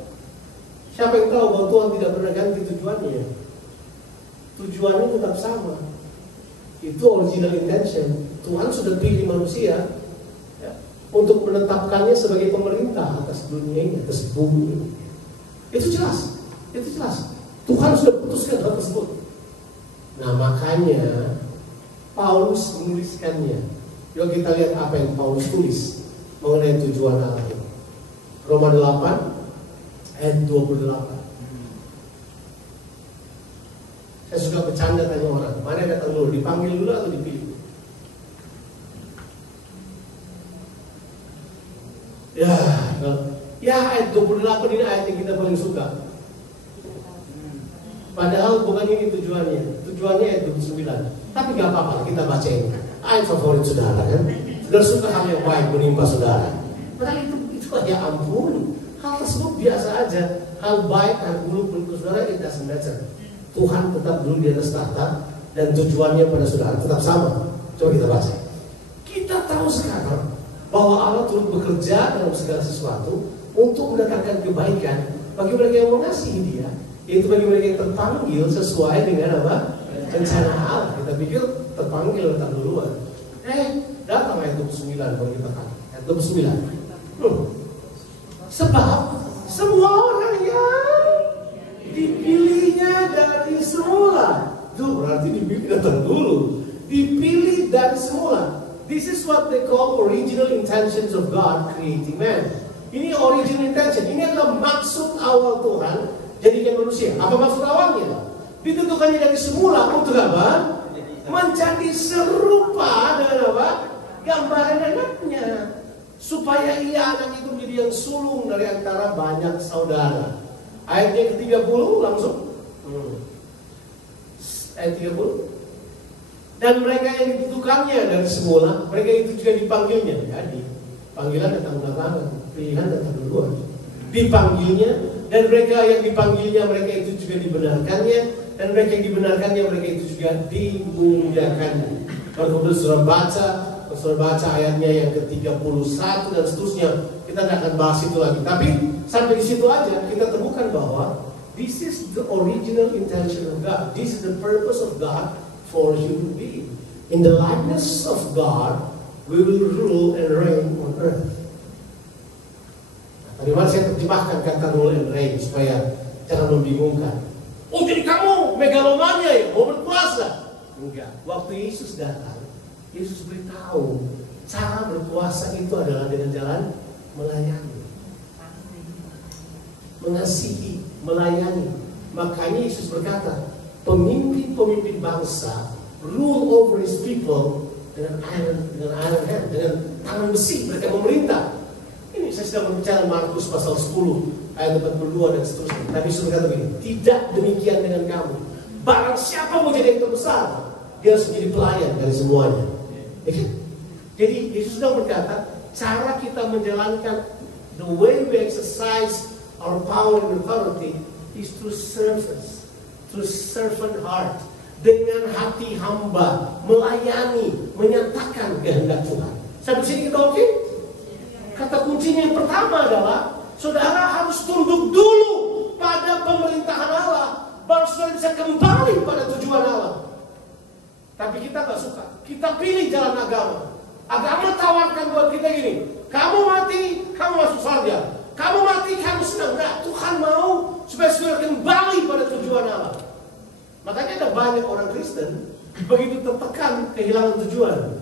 Siapa yang tahu bahwa Tuhan tidak pernah ganti tujuannya? Tujuannya tetap sama. Itu original intention. Tuhan sudah pilih manusia ya, untuk menetapkannya sebagai pemerintah atas dunia ini, atas bumi ini. Itu jelas. Tuhan sudah putuskan hal tersebut. Nah makanya Paulus menuliskannya. Yuk kita lihat apa yang Paulus tulis mengenai tujuan Allah itu. Roma 8 ayat 28. Saya suka bercanda tanya orang, mana yang datang dulu, dipanggil dulu atau dipilih? Ya ayat 28 ini ayat yang kita paling suka. Padahal bukan ini tujuannya. Tujuannya ayat 29. Tapi gak apa-apa, kita baca ini. Ayat favorit saudara kan. Saudara suka hal yang baik menimpa saudara. Padahal itu ya ampun. Hal tersebut biasa aja. Hal baik, hal buruk menimpa saudara, it doesn't matter. Tuhan tetap dulu di atas tahta dan tujuannya pada saudara tetap sama. Coba kita baca. Kita tahu sekarang bahwa Allah turut bekerja dalam segala sesuatu untuk mendatangkan kebaikan bagi mereka yang mengasihi Dia, yaitu bagi mereka yang terpanggil sesuai dengan apa? Rencana Allah. Kita pikir terpanggil datang duluan. Datang ayat 29 kalau kita kan. Ayat 29. Sebab semua orang yang dipilihnya dari semula. Itu berarti dipilih datang dulu. Dipilih dari semula. This is what they call original intentions of God creating man. Ini original intention. Ini adalah maksud awal Tuhan jadikan manusia. Apa maksud awalnya? Ditentukannya dari semula untuk apa? Menjadi serupa dengan apa? Gambaran anaknya. Supaya ia anak itu menjadi yang sulung dari antara banyak saudara. Ayatnya ke-30 langsung. Ayat 30. Dan mereka yang ditentukannya dari semula, mereka itu juga dipanggilnya. Jadi panggilan datang belakangan, pilihan datang duluan. Dipanggilnya, dan mereka yang dipanggilnya, mereka itu juga dibenarkannya, dan mereka yang dibenarkannya, mereka itu juga dimuliakannya. Kalau kemudian saudara baca ayatnya yang ke-31 dan seterusnya, kita tidak akan bahas itu lagi. Tapi sampai di situ aja kita temukan bahwa this is the original intention of God. This is the purpose of God for human being. In the likeness of God, we will rule and reign on earth. Tadi malam saya terjemahkan kata rule and reign supaya jangan membingungkan. Oh jadi kamu megalomania ya, mau berkuasa? Enggak. Waktu Yesus datang, Yesus beritahu cara berkuasa itu adalah dengan jalan melayani, mengasihi, melayani. Makanya Yesus berkata, pemimpin-pemimpin bangsa rule over his people dengan iron hand, dengan tangan besi mereka memerintah. Ini saya sedang berbicara Markus pasal 10 ayat 42 dan seterusnya. Tapi Yesus berkata begini, tidak demikian dengan kamu. Barang siapa mau jadi yang terbesar, dia harus menjadi pelayan dari semuanya. Jadi Yesus sedang berkata, cara kita menjalankan the way we exercise our power and authority is through service, through servant heart, dengan hati hamba, melayani, menyatakan kehendak Tuhan. Sampai sini kita oke? Kata kuncinya yang pertama adalah saudara harus tunduk dulu pada pemerintahan Allah, baru saudara bisa kembali pada tujuan Allah. Tapi kita gak suka. Kita pilih jalan agama. Agama tawarkan buat kita gini, kamu mati, kamu masuk surga. Kamu mati, kamu senang. Nah, Tuhan mau supaya saudara kembali pada tujuan Allah. Makanya ada banyak orang Kristen begitu tertekan kehilangan tujuan.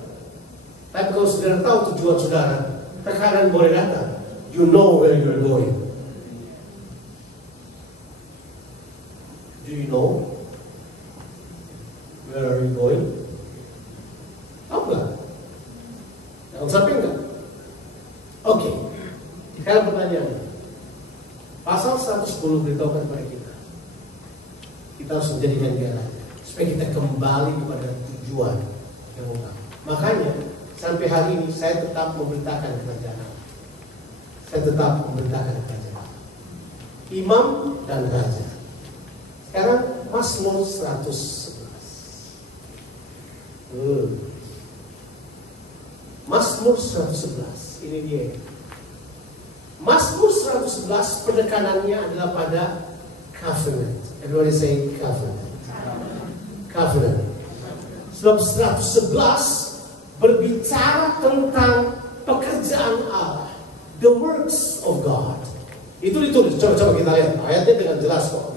Tapi kalau saudara tahu tujuan saudara, tekanan boleh datang. You know where you're going. Do you know where are you going? Tahu nggak? Jangan sampai nggak? Oke. Sekarang pertanyaannya, pasal 110 beritahukan kepada kita, kita harus menjadikan jalan supaya kita kembali kepada tujuan yang utama. Makanya sampai hari ini saya tetap memberitakan kerajaan. Saya tetap memberitakan kerajaan. Imam dan raja. Sekarang Mazmur 111. Mazmur 111. Ini dia. Mazmur 111 penekanannya adalah pada covenant. Everybody say covenant. Covenant. Sebab 111 berbicara tentang pekerjaan Allah, the works of God. Itu ditulis, coba kita lihat ayatnya dengan jelas kok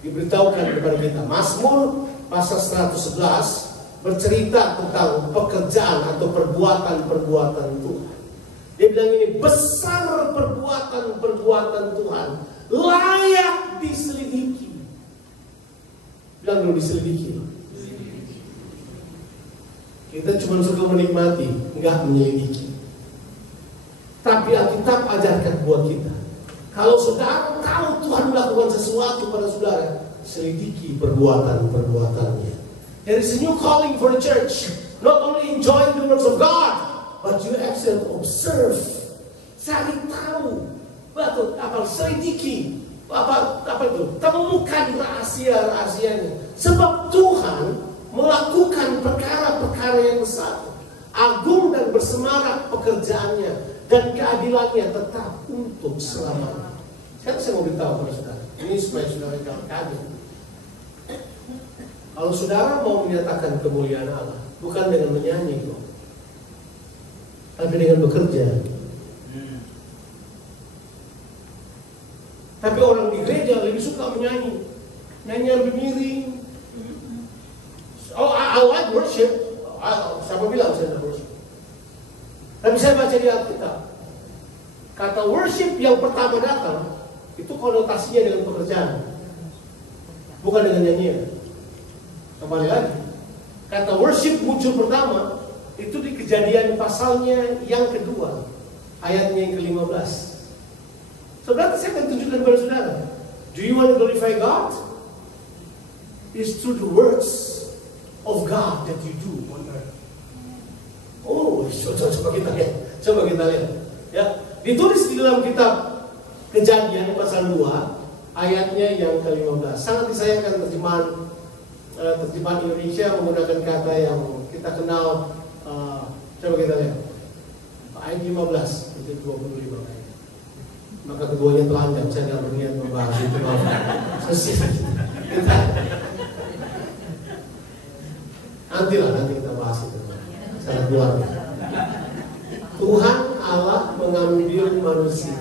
diberitahukan kepada kita. Mazmur pasal 111 bercerita tentang pekerjaan atau perbuatan-perbuatan Tuhan. Dia bilang ini, besar perbuatan-perbuatan Tuhan, layak diselidiki. Bilang dulu, diselidiki. Kita cuma suka menikmati, enggak menyelidiki. Tapi Alkitab ajarkan buat kita, kalau saudara tahu Tuhan melakukan sesuatu pada saudara, selidiki perbuatan-perbuatannya. There is a new calling for the church. Not only enjoying the works of God, but you actually observe. Cari tahu. Betul, selidiki. Apa itu? Temukan rahasia-rahasianya. Sebab Tuhan melakukan perkara-perkara yang besar. Agung dan bersemarak pekerjaannya. Dan keadilannya tetap untuk selamanya. Sekarang saya mau beritahu kepada saudara. Ini supaya saudara jangan kaget. Kalau saudara mau menyatakan kemuliaan Allah, bukan dengan menyanyi kok, tapi dengan bekerja. Tapi orang di gereja lebih suka menyanyi, nyanyian lebih miring. Oh, I like worship. Siapa bilang saya tidak worship? Tapi saya baca di Alkitab, kata worship yang pertama datang itu konotasinya dengan pekerjaan, bukan dengan nyanyian. Kembali lagi, kata worship muncul pertama itu di Kejadian pasalnya yang kedua, ayatnya yang ke-15. Saudara, saya akan tunjukkan kepada saudara. Do you want to glorify God? It's through the works of God that you do on earth. Oh, coba kita lihat. Coba kita lihat. Ya, ditulis di dalam kitab Kejadian pasal 2 ayatnya yang ke-15. Sangat disayangkan terjemahan Indonesia menggunakan kata yang kita kenal. Coba kita lihat ayat 15 itu 25 ayat. Maka keduanya telanjang. Saya tidak berniat membahas itu. Nanti kita bahas itu secara keluarga. Tuhan Allah mengambil manusia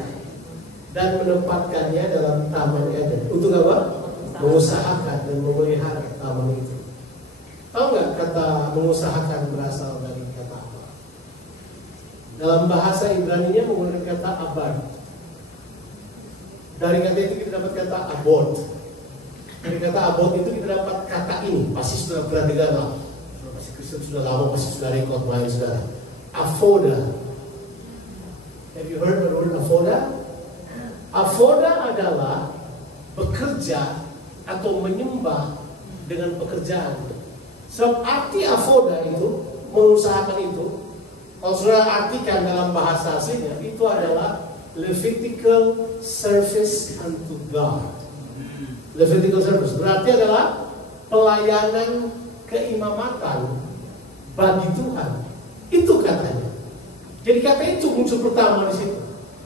dan menempatkannya dalam taman Eden. Untuk apa? Mengusahakan dan memelihara taman itu. Tahu nggak kata mengusahakan berasal dari kata apa? Dalam bahasa Ibrani-nya menggunakan kata abad. Dari kata itu kita dapat kata abod. Dari kata abod itu kita dapat kata ini. Pasti sudah pernah dengar lah. Pasti Kristen sudah lama, pasti sudah rekod main saudara. Avoda. Have you heard the word avoda? Avoda adalah bekerja atau menyembah dengan pekerjaan. Sebab arti avoda itu, mengusahakan itu, kalau saudara artikan dalam bahasa aslinya, itu adalah Levitical service unto God. Levitical service berarti adalah pelayanan keimamatan bagi Tuhan. Itu katanya. Jadi kata itu muncul pertama di situ.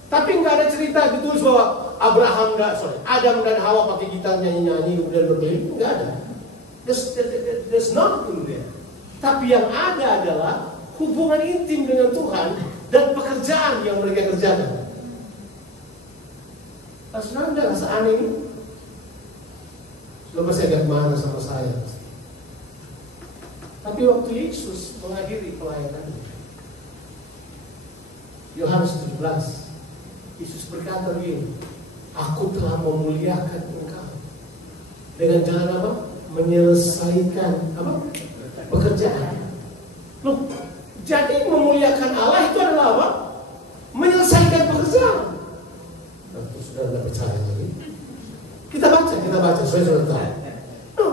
Tapi nggak ada cerita ditulis bahwa Adam dan Hawa pakai gitar nyanyi-nyanyi kemudian berkeliling, nggak ada. There's nothing there. Tapi yang ada adalah hubungan intim dengan Tuhan dan pekerjaan yang mereka kerjakan. Saudara tidak rasa aneh ini? Sudah masih agak marah sama saya. Tapi waktu Yesus mengakhiri pelayanannya, Yohanes 17, Yesus berkata begini, aku telah memuliakan engkau dengan jalan apa? Menyelesaikan apa? Pekerjaan. Loh, jadi memuliakan Allah itu adalah apa? Menyelesaikan pekerjaan. Tentu sudah tidak percaya lagi. Kita baca, saya sudah tahu. No,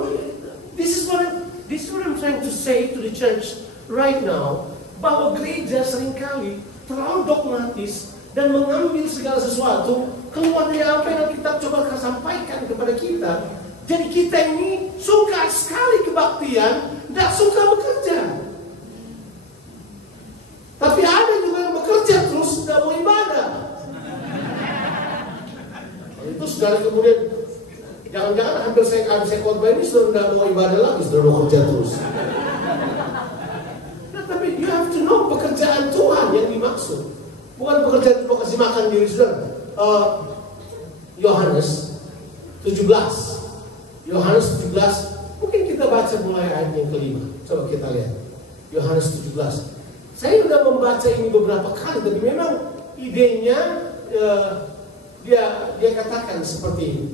this is what I'm trying to say to the church right now, bahwa gereja seringkali terlalu dogmatis dan mengambil segala sesuatu keluar dari apa yang kita coba sampaikan kepada kita. Jadi kita ini suka sekali kebaktian, tidak suka bekerja. Tapi ada juga yang bekerja terus tidak mau ibadah. Itu sudah kemudian jangan-jangan hampir saya khotbah ini sudah tidak mau ibadah lagi, sudah mau kerja terus. maksud. Bukan pekerjaan untuk kasih makan diri saudara. Yohanes 17. Yohanes 17. Mungkin kita baca mulai ayat yang kelima. Coba kita lihat. Yohanes 17. Saya sudah membaca ini beberapa kali, tapi memang idenya dia katakan seperti ini.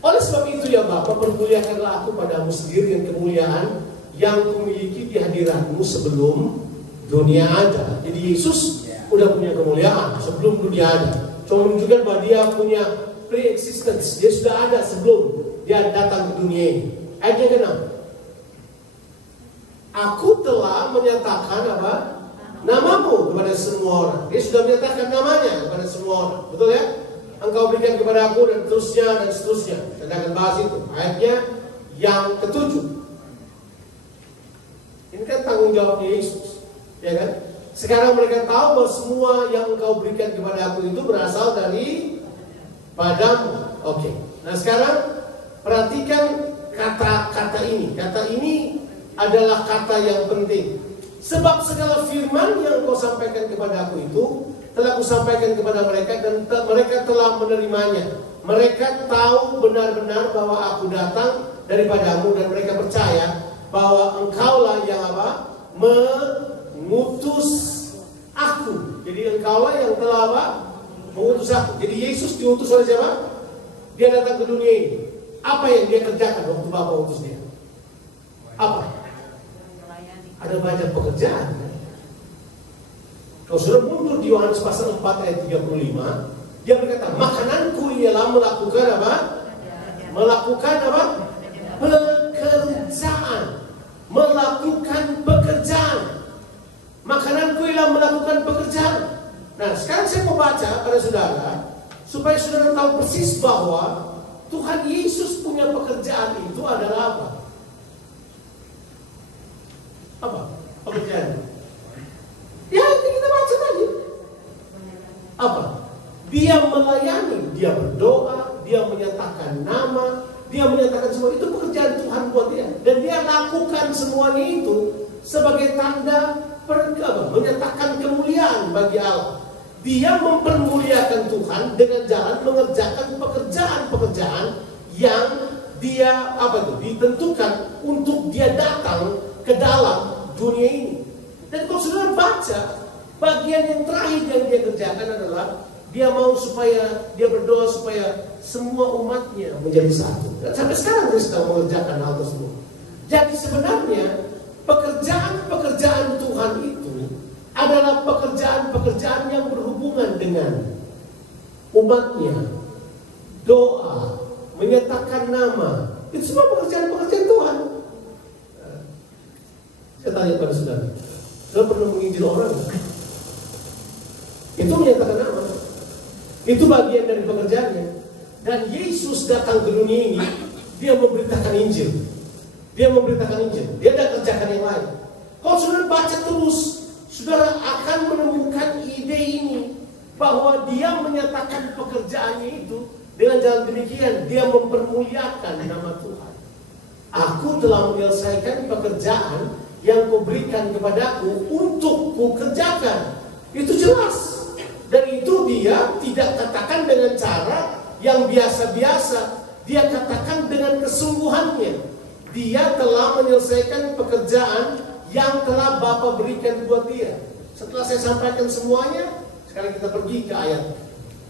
Oleh sebab itu ya Bapa, permuliakanlah aku padamu sendiri dengan kemuliaan yang kumiliki di hadiratmu sebelum dunia ada. Jadi Yesus udah punya kemuliaan sebelum dunia ada. Cuma menunjukkan bahwa dia punya pre-existence. Dia sudah ada sebelum dia datang ke dunia ini. Ayat yang ke-6. Aku telah menyatakan apa? Namamu kepada semua orang. Dia sudah menyatakan namanya kepada semua orang. Betul ya? Engkau berikan kepada aku dan seterusnya. Saya akan bahas itu. Ayatnya yang ke-7. Ini kan tanggung jawabnya Yesus. Ya kan? Sekarang mereka tahu bahwa semua yang engkau berikan kepada aku itu berasal dari padamu. Oke. Nah sekarang perhatikan kata-kata ini. Kata ini adalah kata yang penting. Sebab segala firman yang kau sampaikan kepada aku itu telah kusampaikan kepada mereka dan mereka telah menerimanya. Mereka tahu benar-benar bahwa aku datang daripadamu dan mereka percaya bahwa engkaulah yang apa? Mengutus aku. Jadi engkaulah yang telah apa? Mengutus aku. Jadi Yesus diutus oleh siapa? Dia datang ke dunia ini. Apa yang dia kerjakan waktu Bapa utus dia? Apa? Ada banyak pekerjaan. Kalau sudah mundur di Yohanes pasal 4 ayat 35, dia berkata, makananku ialah melakukan apa? Melakukan apa? Pekerjaan. Melakukan pekerjaan. Makananku ialah melakukan pekerjaan. Nah, sekarang saya mau baca pada saudara, supaya saudara tahu persis bahwa Tuhan Yesus punya pekerjaan itu adalah apa? Apa pekerjaan? Ya, itu kita baca tadi. Apa? Dia melayani, dia berdoa, dia menyatakan nama, dia menyatakan semua itu pekerjaan Tuhan buat dia. Dan dia lakukan semuanya itu sebagai tanda menyatakan kemuliaan bagi Allah. Dia mempermuliakan Tuhan dengan jalan mengerjakan pekerjaan-pekerjaan yang dia ditentukan untuk dia datang ke dalam dunia ini. Dan kalau saudara baca, bagian yang terakhir yang dia kerjakan adalah dia mau supaya, dia berdoa supaya semua umatnya menjadi satu. Dan sampai sekarang dia sedang mengerjakan hal tersebut. Jadi sebenarnya pekerjaan-pekerjaan Tuhan itu adalah pekerjaan-pekerjaan yang berhubungan dengan umatnya. Doa, menyatakan nama, itu semua pekerjaan-pekerjaan Tuhan. Saya tanya pada saudara, saudara pernah menginjil orang? Itu menyatakan nama. Itu bagian dari pekerjaannya. Dan Yesus datang ke dunia ini, dia memberitakan Injil. Dia memberitakan Injil. Dia tidak kerjakan yang lain. Kalau saudara baca terus, saudara akan menemukan ide ini, bahwa dia menyatakan pekerjaannya itu dengan jalan demikian. Dia mempermuliakan nama Tuhan. Aku telah menyelesaikan pekerjaan yang kau berikan kepadaku untuk ku kerjakan. Itu jelas. Dan itu dia tidak katakan dengan cara yang biasa-biasa. Dia katakan dengan kesungguhannya. Dia telah menyelesaikan pekerjaan yang telah Bapa berikan buat dia. Setelah saya sampaikan semuanya, sekarang kita pergi ke ayat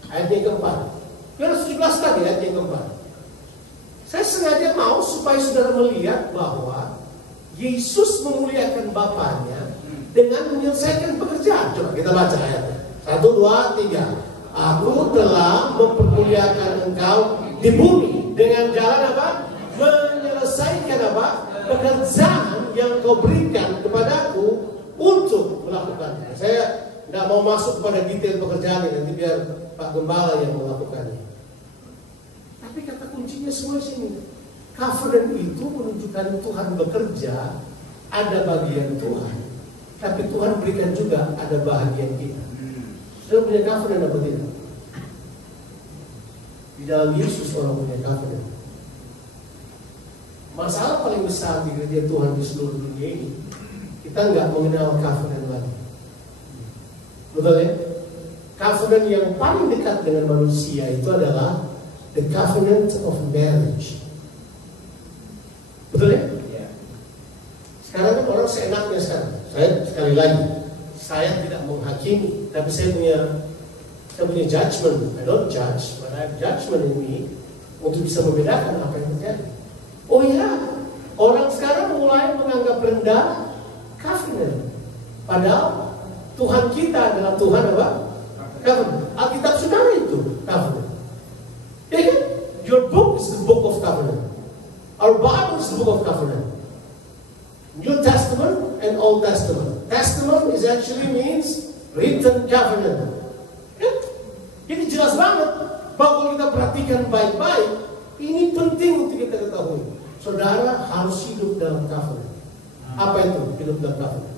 yang keempat. Yohanes 17 tadi ayat yang keempat. Saya sengaja mau supaya saudara melihat bahwa Yesus memuliakan Bapanya dengan menyelesaikan pekerjaan. Coba kita baca ayatnya. 1, 2, 3. Aku telah mempermuliakan engkau di bumi dengan jalan apa? Menyelesaikan apa? Pekerjaan yang kau berikan kepadaku untuk melakukannya. Saya tidak mau masuk pada detail pekerjaan ini, nanti biar Pak Gembala yang melakukannya. Tapi kata kuncinya semua di sini. Covenant itu menunjukkan Tuhan bekerja, ada bagian Tuhan. Tapi Tuhan berikan juga ada bahagian kita. Saudara punya covenant apa tidak? Di dalam Yesus orang punya covenant. Masalah paling besar di gereja Tuhan di seluruh dunia ini, kita nggak mengenal covenant lagi. Betul ya? Covenant yang paling dekat dengan manusia itu adalah the covenant of marriage. Betul ya? Sekarang kan orang seenaknya sekarang. Saya sekali lagi, saya tidak menghakimi, tapi saya punya judgment. I don't judge, but I have judgment in me untuk bisa membedakan apa yang terjadi. Oh ya, orang sekarang mulai menganggap rendah covenant. Padahal Tuhan kita adalah Tuhan apa? Covenant. Alkitab saudara itu covenant. Ya kan? Your book is the book of covenant. Our Bible is the book of covenant. New Testament and Old Testament. Testament is actually means written covenant. Ya? Jadi jelas banget bahwa kita perhatikan baik-baik. Ini penting untuk kita ketahui. Saudara harus hidup dalam covenant. Apa itu hidup dalam covenant?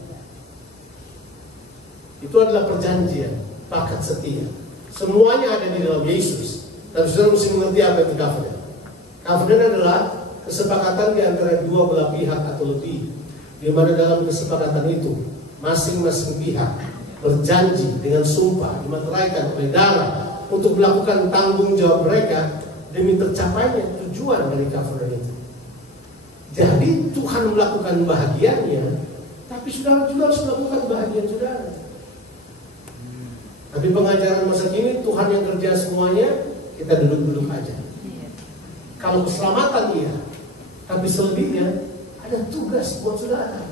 Itu adalah perjanjian, pakat setia. Semuanya ada di dalam Yesus. Tapi saudara mesti mengerti apa itu covenant. Covenant adalah kesepakatan di antara dua belah pihak atau lebih, di mana dalam kesepakatan itu masing-masing pihak berjanji dengan sumpah dimateraikan oleh darah untuk melakukan tanggung jawab mereka demi tercapainya tujuan dari covenant itu. Jadi Tuhan melakukan bahagiannya, tapi saudara juga harus melakukan bahagian saudara. Tapi pengajaran masa kini Tuhan yang kerja semuanya, kita duduk-duduk aja. Kalau keselamatan iya, tapi selebihnya ada tugas buat saudara,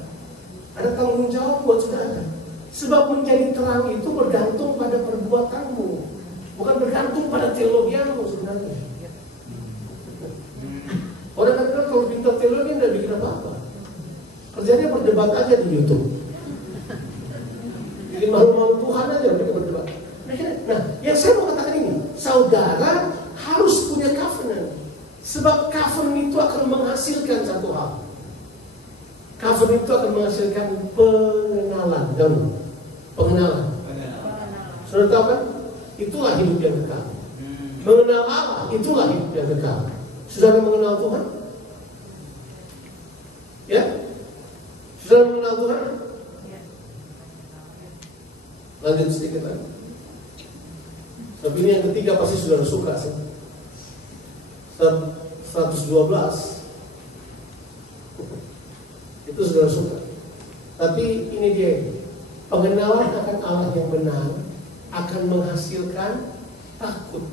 ada tanggung jawab buat saudara. Sebab menjadi terang itu bergantung pada perbuatanmu, bukan bergantung pada teologianmu sebenarnya. Orang kata kalau pintar teologi tidak bikin apa-apa, kerjanya berdebat aja di YouTube. Jadi malu-malu Tuhan aja mereka berdebat. Nah, yang saya mau katakan ini, saudara harus punya covenant. Sebab covenant itu akan menghasilkan satu hal. Covenant itu akan menghasilkan pengenalan. Pengenalan. Saudara tahu kan? Itulah hidup yang kekal. Mengenal Allah, itulah hidup yang kekal. Saudara mengenal Tuhan? Ya? Saudara mengenal Tuhan? Lanjut sedikit lagi. Tapi ini yang ketiga pasti saudara suka sih. 112 itu saudara suka. Tapi ini dia, pengenalan akan Allah yang benar akan menghasilkan takut.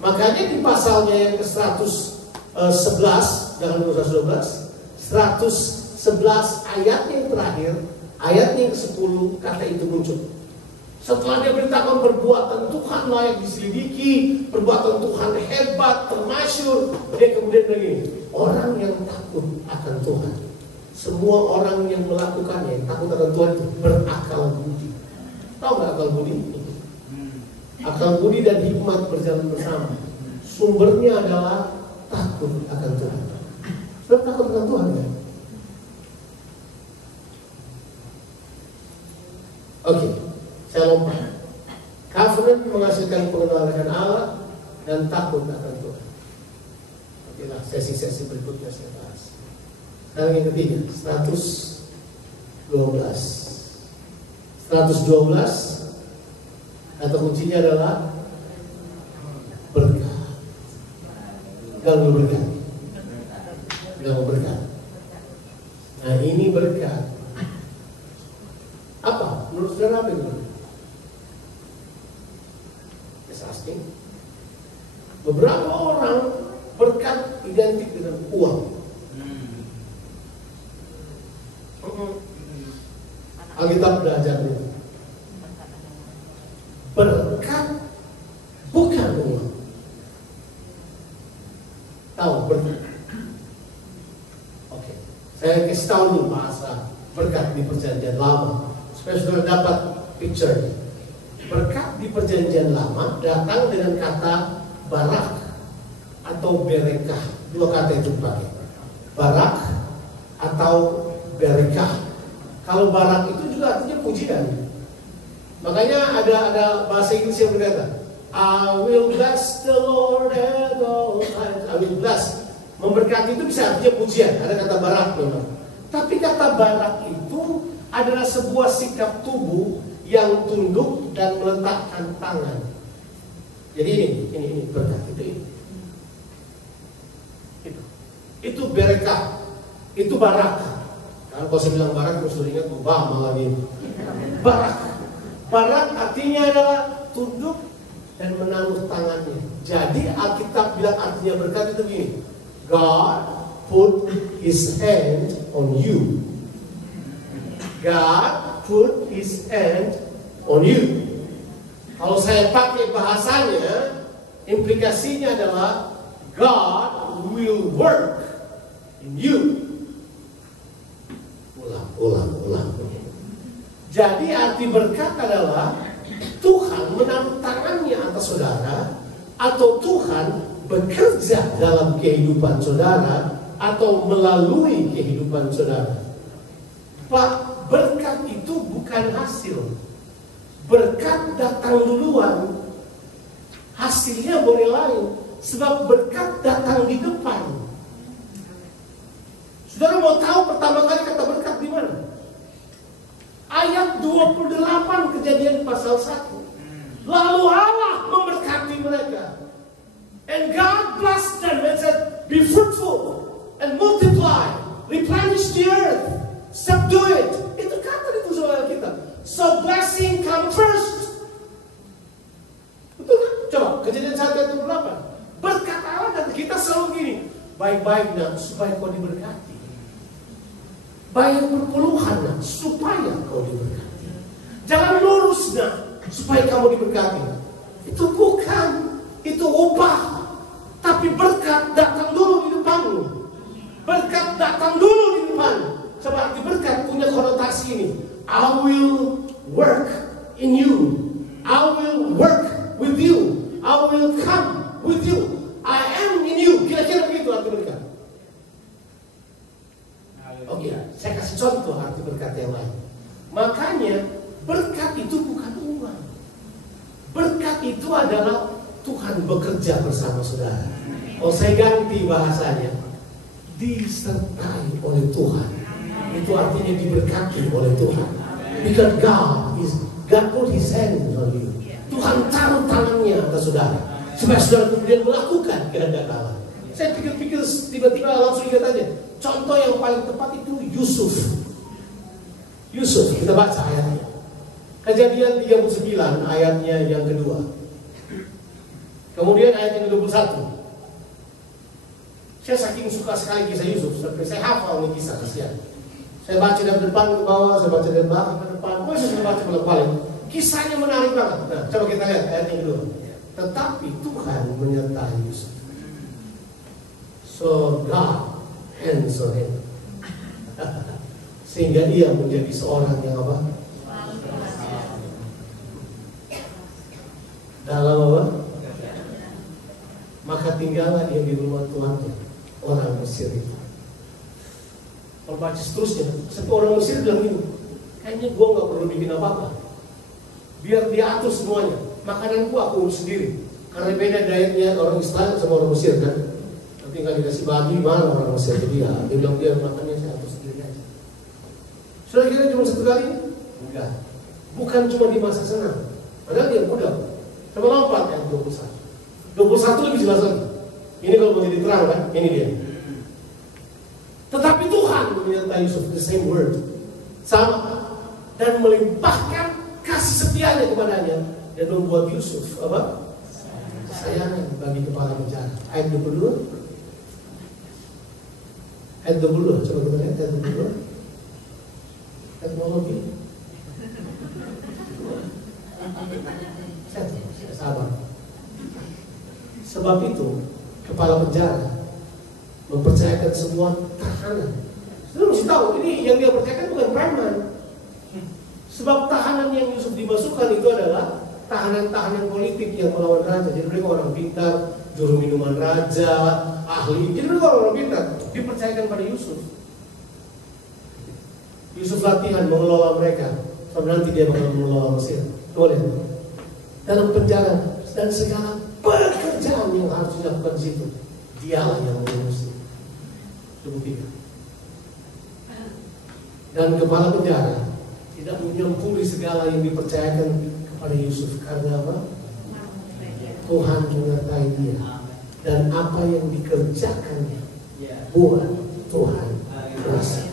Makanya di pasalnya yang ke 111, jangan 112, 111 ayatnya yang terakhir, ayatnya yang ke-10 kata itu muncul. Setelah dia beritakan perbuatan Tuhan layak diselidiki, perbuatan Tuhan hebat, termasyur, dia kemudian lagi, orang yang takut akan Tuhan, semua orang yang melakukannya, takut akan Tuhan itu berakal budi. Tahu nggak akal budi? Akal budi dan hikmat berjalan bersama. Sumbernya adalah takut akan Tuhan. Sudah takut akan Tuhan ya? Oke. Saya lompat. Covenant menghasilkan pengenalan akan Allah dan takut akan Tuhan. Oke lah, sesi-sesi berikutnya saya bahas. Sekarang yang ketiga, 112 kata kuncinya adalah berkat. Ganggu berkat. Ganggu berkat. Nah ini berkat. Apa? Menurut saudara apa itu? Asking. Beberapa orang berkat identik dengan uang. Alkitab belajar itu. Berkat bukan uang. Tahu berkat? Oke. Saya kasih tahu dulu bahasa berkat di perjanjian lama supaya saudara dapat picture. Berkat di perjanjian lama datang dengan kata barak atau berekah. Dua kata itu dipakai. Barak atau berekah. Kalau barak itu juga artinya pujian. Makanya ada bahasa Inggris yang berkata, I will bless the Lord at all times. I will bless. Memberkati itu bisa artinya pujian. Ada kata barak memang. Tapi kata barak itu ada adalah sebuah sikap tubuh yang tunduk dan meletakkan tangan. Jadi ini berkat itu berekah, itu barakah. Kalau saya bilang barak, terus ingat Obama lagi. Barak artinya adalah tunduk dan menaruh tangannya. Jadi Alkitab bilang artinya berkat itu gini. God put His hand on you. God put His hand on you. Kalau saya pakai bahasanya, implikasinya adalah God will work in you. Ulang. Jadi arti berkat adalah Tuhan menaruh tangannya atas saudara, atau Tuhan bekerja dalam kehidupan saudara, atau melalui kehidupan saudara. Pak, berkat itu bukan hasil. Berkat datang duluan, hasilnya boleh lain. Sebab berkat datang di depan. Saudara mau tahu pertama kali kata berkat di mana? Ayat 28 Kejadian pasal 1. Lalu Allah memberkati mereka. And God blessed them and said, be fruitful and multiply, replenish the earth, subdue it. Itu kata itu soal kita. So blessing come first. Betul kan? Coba Kejadian 1 ayat 28. Berkat Allah dan kita selalu gini. Baik-baik nak supaya kau diberkati. Bayar perpuluhan nak supaya kau diberkati. Jangan lurus nak supaya kamu diberkati. Itu bukan. Itu upah. Tapi berkat datang dulu di depanmu. Berkat datang dulu di depan. Seperti berkat punya konotasi ini. I will work in you. I will work with you. I will come with you. I am in you. Kira-kira begitu arti berkat. Oke, saya kasih contoh arti berkat yang lain. Makanya berkat itu bukan uang. Berkat itu adalah Tuhan bekerja bersama saudara. Oh, saya ganti bahasanya. Disertai oleh Tuhan. Itu artinya diberkati oleh Tuhan. Because God put His hand on you. Tuhan taruh tangannya atas saudara supaya saudara kemudian melakukan kehendak Allah. Saya pikir-pikir tiba-tiba langsung ingat aja. Contoh yang paling tepat itu Yusuf. Kita baca ayatnya. Kejadian 39 ayatnya yang kedua. Kemudian ayat yang ke-21. Saya saking suka sekali kisah Yusuf, sampai saya hafal nih kisah, kasihan. Saya baca dari depan ke bawah, saya baca dari belakang ke depan, saya baca bolak-balik. Kisahnya menarik banget. Nah, coba kita lihat ayat yang kedua. Tetapi Tuhan menyertai Yusuf. So God hands on him. Sehingga dia menjadi seorang yang apa? Dalam apa? Maka tinggallah dia di rumah tuannya, orang Mesir itu. Kalau baca seterusnya, satu orang Mesir bilang gitu, kayaknya gue gak perlu bikin apa-apa. Biar dia atur semuanya. Makanan gue aku urus sendiri. Karena beda dietnya orang Israel sama orang Mesir kan. Tinggal dikasih babi mana orang Mesir. Jadi ya, dia bilang dia makannya saya atur sendiri aja. Sudah kira cuma satu kali? Enggak. Bukan cuma di masa senang. Padahal dia muda. Coba lompat yang 21. 21 lebih jelas lagi. Ini kalau mau jadi terang kan, ini dia. Tetapi Tuhan menyertai Yusuf, the same word, sama, dan melimpahkan kasih setianya kepadanya dan membuat Yusuf apa? Sayangan bagi kepala penjara. Ayat 22. Ayat 22, coba kita lihat ayat 22. Teknologi. Sabar. Sebab itu kepala penjara mempercayakan semua tahanan. Sudah mesti tahu ini yang dia percayakan bukan preman. Sebab tahanan yang Yusuf dimasukkan itu adalah tahanan-tahanan politik yang melawan raja. Jadi mereka orang pintar, juru minuman raja, ahli. Jadi mereka orang pintar dipercayakan pada Yusuf. Yusuf latihan mengelola mereka. Sampai nanti dia bakal mengelola Mesir. Boleh. Dalam penjara dan segala pekerjaan yang harus dilakukan di situ, dialah yang mengurusnya. Itu buktinya. Dan kepala penjara tidak menyempurni segala yang dipercayakan kepada Yusuf. Karena apa? Tuhan menyertai dia, dan apa yang dikerjakannya buat Tuhan kuasa.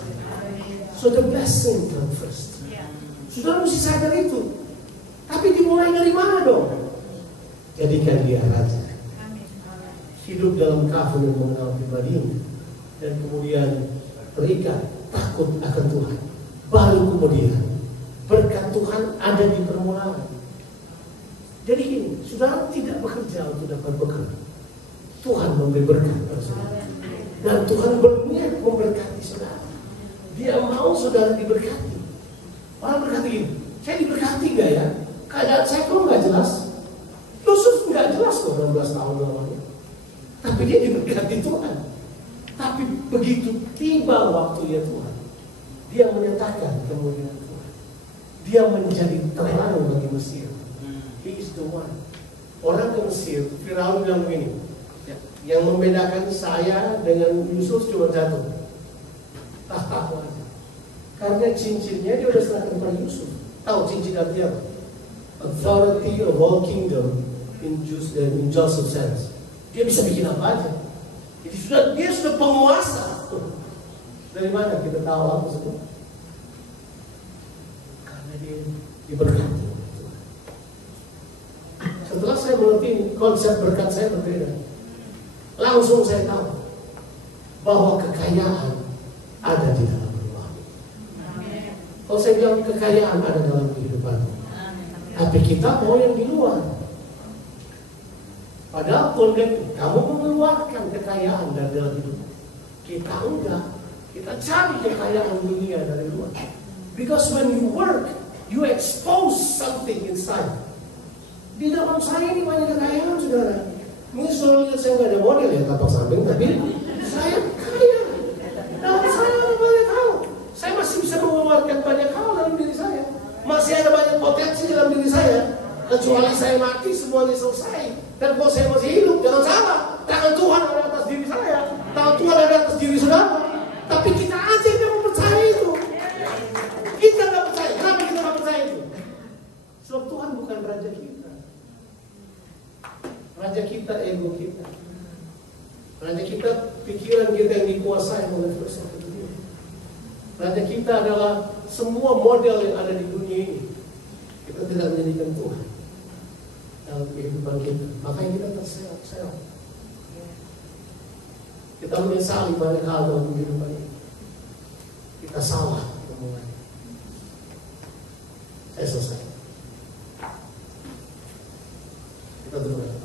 So the blessing come first. Sudah mesti sadar itu. Tapi dimulai dari mana dong? Jadikan dia raja. Hidup dalam kafir dan mengenal pribadinya, dan kemudian terikat takut akan Tuhan. Baru kemudian berkat Tuhan ada di permulaan. Jadi ini, saudara tidak bekerja untuk dapat berkat. Tuhan memberi berkat pada saudara. Dan Tuhan berniat memberkati saudara. Dia mau saudara diberkati. Orang berkati ini, saya diberkati gak ya? Keadaan saya kok gak jelas. Yusuf gak jelas kok 16 tahun lamanya. Tapi dia diberkati Tuhan. Tapi begitu tiba waktunya Tuhan, dia menyatakan kemuliaan Tuhan. Dia menjadi terang bagi Mesir. He is the one. Orang ke Mesir, Firaun bilang begini, yang membedakan saya dengan Yusuf cuma satu, tahta aja. Karena cincinnya dia udah serahkan kepada Yusuf. Tahu cincin artinya apa? Authority of all kingdom in Joseph's hands. Dia bisa bikin apa aja. Jadi dia sudah penguasa. Dari mana kita tahu apa semua? Karena dia diberkati. Setelah saya mengerti konsep berkat saya berbeda, langsung saya tahu bahwa kekayaan ada di dalam rumah. Kalau saya bilang kekayaan ada dalam kehidupan, tapi kita mau yang di luar. Padahal kamu mengeluarkan kekayaan dari dalam hidup. Kita enggak. Kita cari kekayaan dunia dari luar. Because when you work, you expose something inside. Di dalam saya ini banyak kekayaan, saudara. Ini soalnya saya nggak ada model ya tapak samping, tapi saya kaya. Dalam saya ada banyak hal. Saya masih bisa mengeluarkan banyak hal dalam diri saya. Masih ada banyak potensi dalam diri saya. Kecuali saya mati, semuanya selesai. Dan kalau saya masih hidup, jangan salah. Tangan Tuhan ada atas diri saya. Tangan Tuhan ada atas diri saudara. Tapi kita aja yang mempercaya itu. Kita nggak percaya. Kenapa kita nggak percaya itu? Sebab Tuhan bukan raja kita. Raja kita ego kita. Raja kita pikiran kita yang dikuasai oleh filsafat dunia. Raja kita adalah semua model yang ada di dunia ini. Kita tidak menjadikan Tuhan dalam kehidupan kita. Makanya kita terseok-seok. Kita menyesali banyak hal dalam kehidupan ini. Kita salah memulai. Saya selesai. Kita dulu.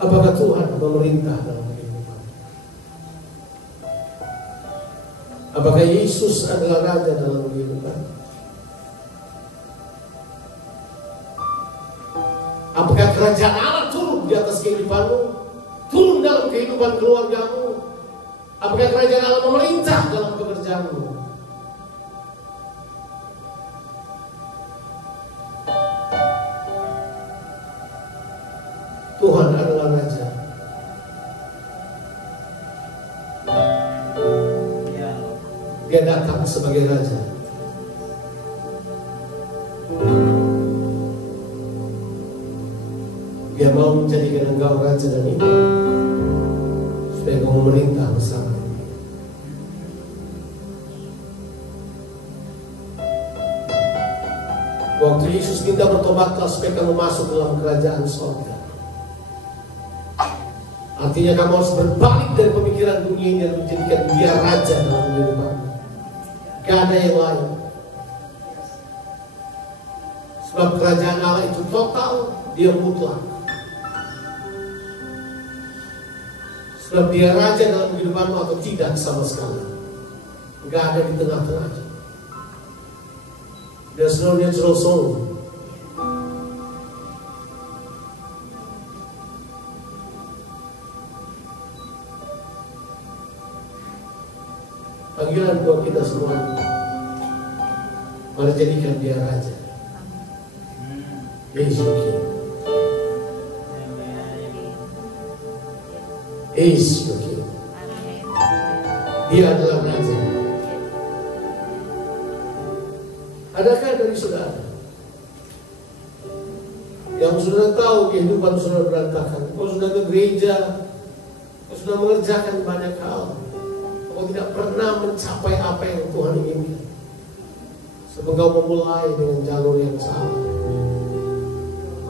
Apakah Tuhan memerintah dalam kehidupan? Apakah Yesus adalah Raja dalam kehidupan? Apakah kerajaan Allah turun di atas kehidupanmu? Turun dalam kehidupan keluargamu? Apakah kerajaan Allah memerintah dalam pekerjaanmu? Tuhan adalah Raja. Dia datang sebagai Raja. Dia mau menjadikan engkau Raja dan Ibu, supaya engkau memerintah bersama. Waktu Yesus minta bertobatlah supaya kamu masuk dalam kerajaan surga, Artinya kamu harus berbalik dari pemikiran dunia ini dan menjadikan Dia raja dalam kehidupanmu. Gak ada yang lain. Sebab kerajaan Allah itu total, Dia mutlak. Sebab Dia raja dalam kehidupanmu atau tidak sama sekali. Gak ada di tengah-tengah. There's no natural soul. Panggilan buat kita semua, mari jadikan Dia raja. He is your king. He is your king. Dia adalah raja. Adakah dari saudara yang sudah tahu kehidupan saudara berantakan? Kau sudah ke gereja, kau sudah mengerjakan banyak hal, kau tidak pernah mencapai apa yang Tuhan inginkan. Sebab kau memulai dengan jalur yang salah.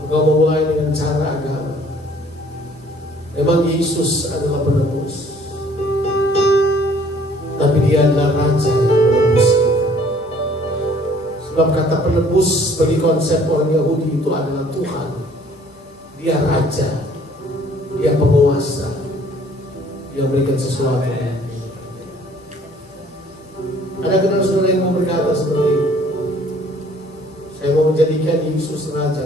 Kau memulai dengan cara agama. Memang Yesus adalah penebus, tapi Dia adalah raja yang menebus kita. Sebab kata penebus bagi konsep orang Yahudi itu adalah Tuhan. Dia raja, Dia penguasa, Dia memberikan sesuatu. Ada kenal saudara yang mau berkata seperti itu? Saya mau menjadikan Yesus raja.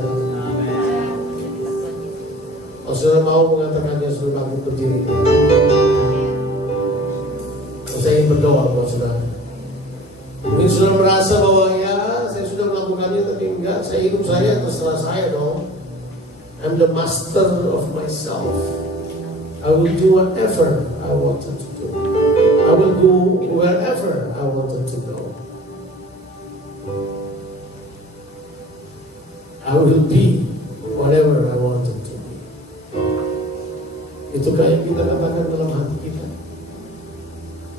Kalau saudara mau mengatakannya, saudara aku berdiri. Saya ingin berdoa buat saudara. Mungkin saudara merasa bahwa ya saya sudah melakukannya, tapi enggak, saya hidup saya terserah saya dong. I'm the master of myself. I will do whatever I wanted to do. I will go wherever I wanted to go. I will be whatever I wanted to be. Itu kayak kita katakan dalam hati kita.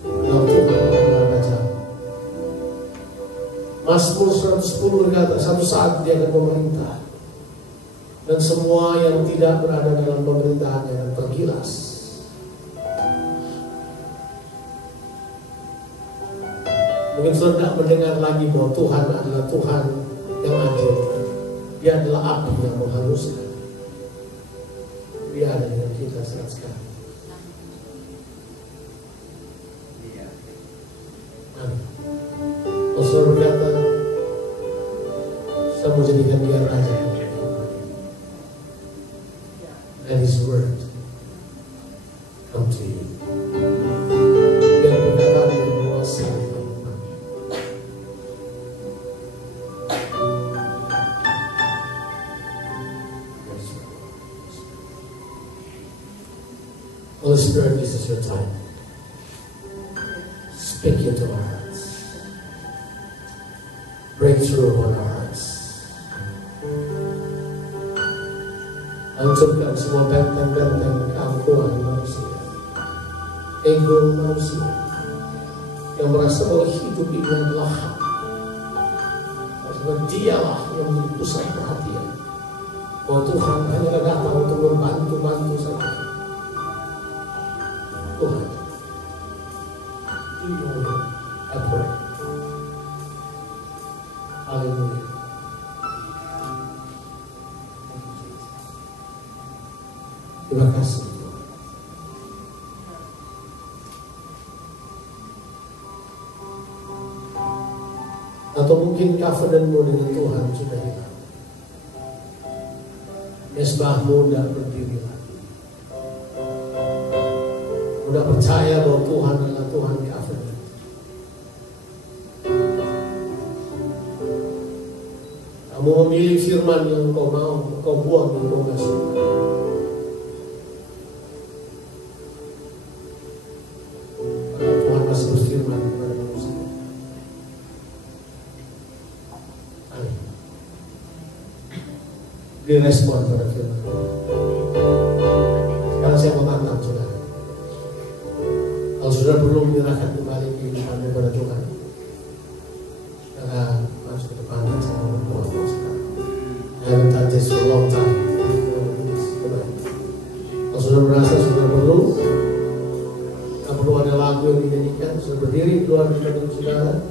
Kalau Tuhan adalah raja. Mazmur 110 berkata, satu saat Dia akan memerintah, dan semua yang tidak berada dalam pemerintahannya akan tergilas. Mungkin sudah tidak mendengar lagi bahwa Tuhan adalah Tuhan yang adil. Dia adalah api yang menghanguskan. Dia ada dengan kita saat sekarang. Amin. Rasul berkata, saya mau jadikan Dia raja. And His word come to you. Biar perkataan yang menguasai. Holy Spirit, this is your time. Speak into our hearts. Break through upon our hearts. Hancurkan semua benteng-benteng keangkuhan manusia, ego manusia yang merasa bahwa hidup ini adalah hak. Karena Dialah yang menjadi pusat perhatian. Bahwa Tuhan hanya datang untuk membantu-bantu saja. Tuhan, do your will, I pray. Haleluya. Terima kasih Tuhan. Atau mungkin covenantmu dengan Tuhan sudah hilang. Mesbahmu tidak berdiri lagi. Udah percaya bahwa Tuhan adalah Tuhan covenant. Kamu memilih firman yang kau mau, kau buang yang kau gak suka. Tuhan masih berfirman kepada manusia. Amin. Direspon pada firman. Sekarang saya mau tantang saudara. Kalau saudara belum menyerahkan kembali kehidupan kepada Tuhan, saudara masuk ke depan dan saya mau berdoa untuk saudara. I haven't done this for a long time. Kalau saudara merasa saudara belum yang dinyanyikan sudah berdiri keluar dari hidung saudara,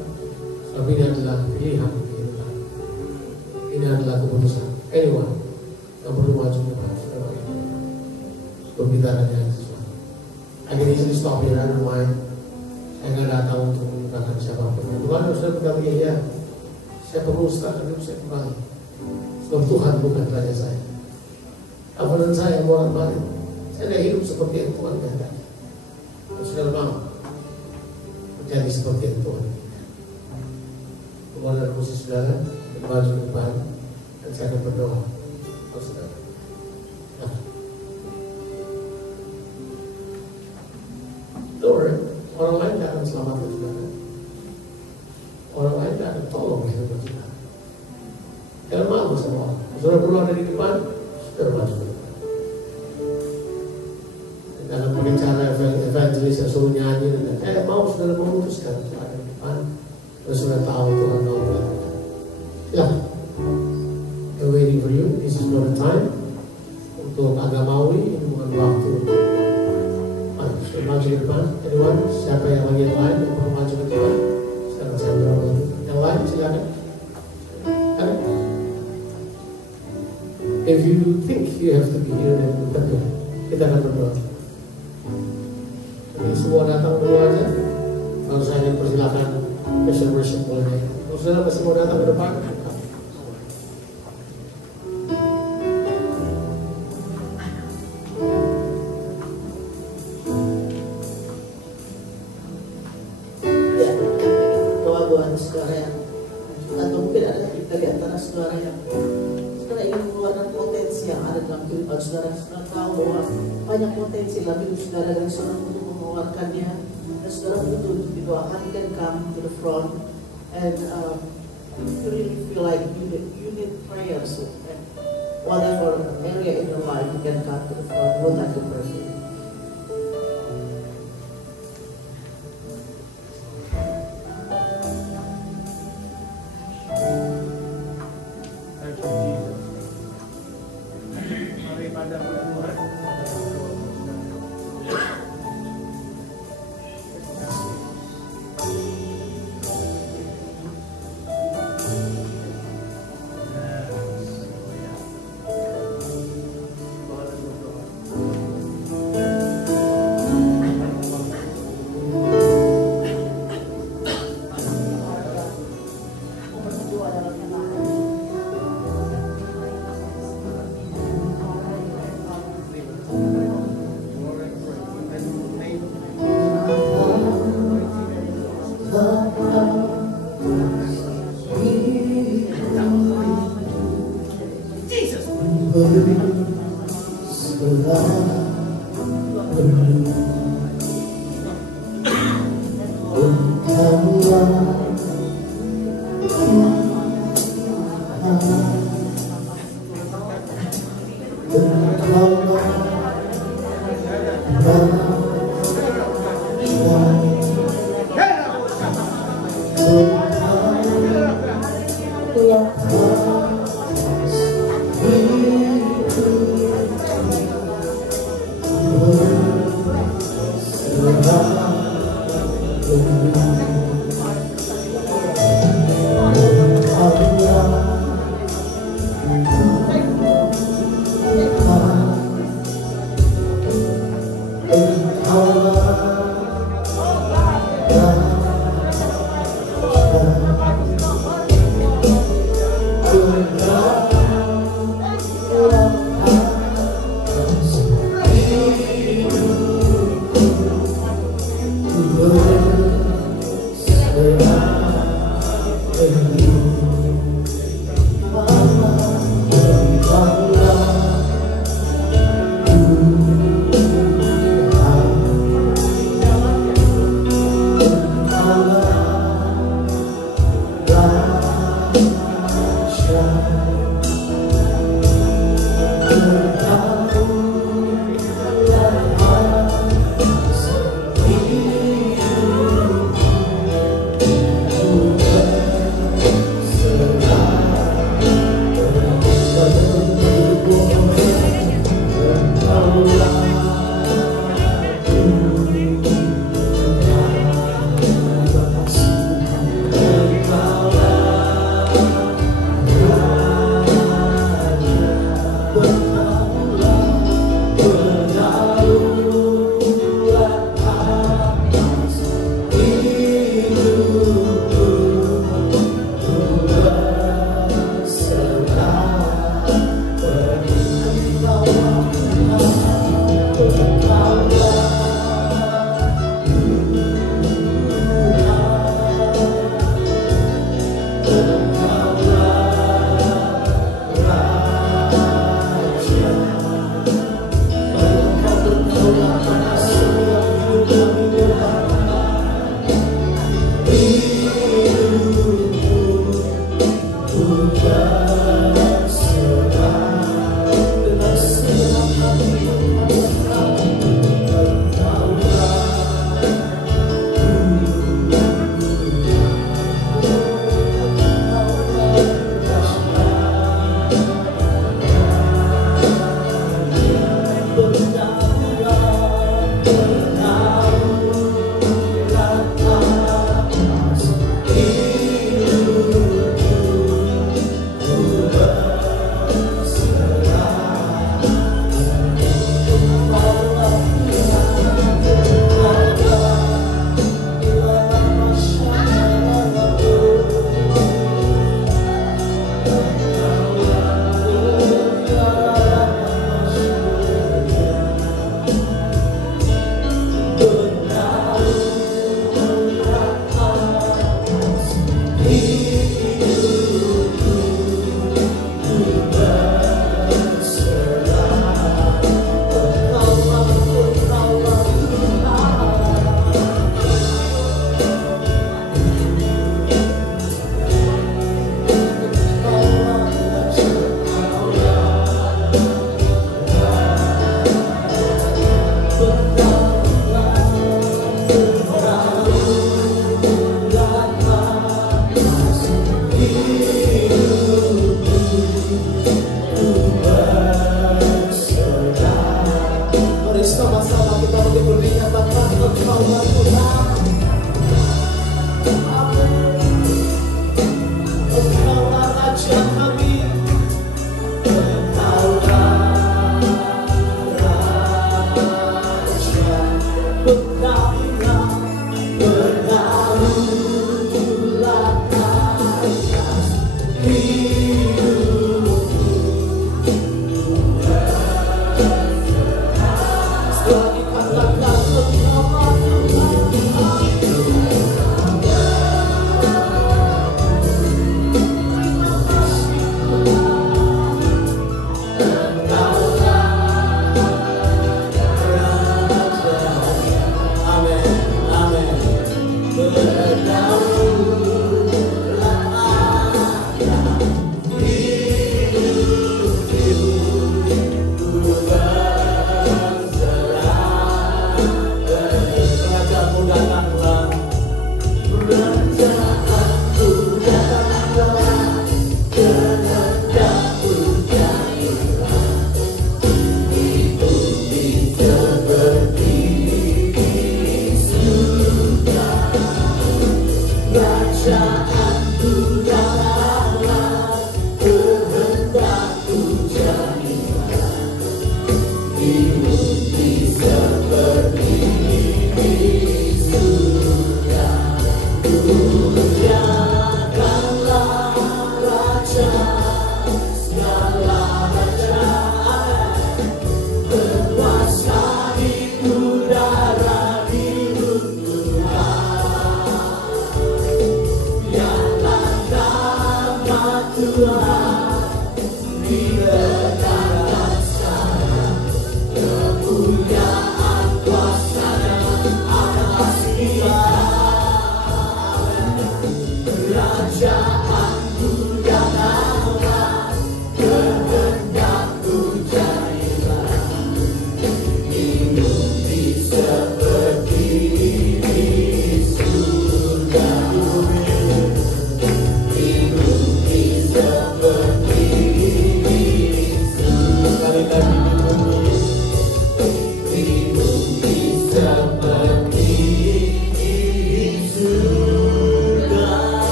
tapi ini adalah pilihan kehidupan. Ini adalah keputusan. Anyone yang perlu maju ke depan, berbicara dengan sesuatu. I can easily stop here and mind. Saya nggak datang untuk menggunakan siapapun. Tuhan sudah berkata ya, saya perlu start hidup saya kembali. Sebab Tuhan bukan raja saya. Apa dan saya mau kembali? Saya tidak hidup seperti yang Tuhan kehendaki. Saudara mau menjadi seperti yang Tuhan. Tuhan dan khusus saudara maju ke depan dan saya akan berdoa. Saudara. Lord, orang lain tidak akan selamatkan saudara. Orang lain tidak akan tolong kehidupan saudara. Jangan malu sama orang. Saudara perlu ada di depan, saudara maju ke depan. Dalam pakai cara evangelis yang suruh nyanyi, mau saudara memutuskan untuk ada di depan, dan saudara tahu Tuhan mau melakukan. Silahkan. I'm waiting for you. This is not the time. Untuk agamawi, ini bukan waktu. Maju ke depan, anyone? Siapa yang lagi yang lain yang perlu maju ke depan? Sekarang saya berdoa. Yang lain silakan. If you think you have to be here, then kita akan berdoa. Jadi semua datang dulu aja. Lalu saya akan persilakan worship mulai. Kalau saudara masih mau datang ke depan, saudara yang atau mungkin ada dari antara saudara yang saudara ingin mengeluarkan potensi yang ada dalam kehidupan saudara. Saudara tahu bahwa banyak potensi dalam hidup saudara dan saudara untuk mengeluarkannya, dan saudara butuh untuk didoakan. You can come to the front and you really feel like you need prayers, and whatever area in your life you can come to the front. We'll have to pray for you.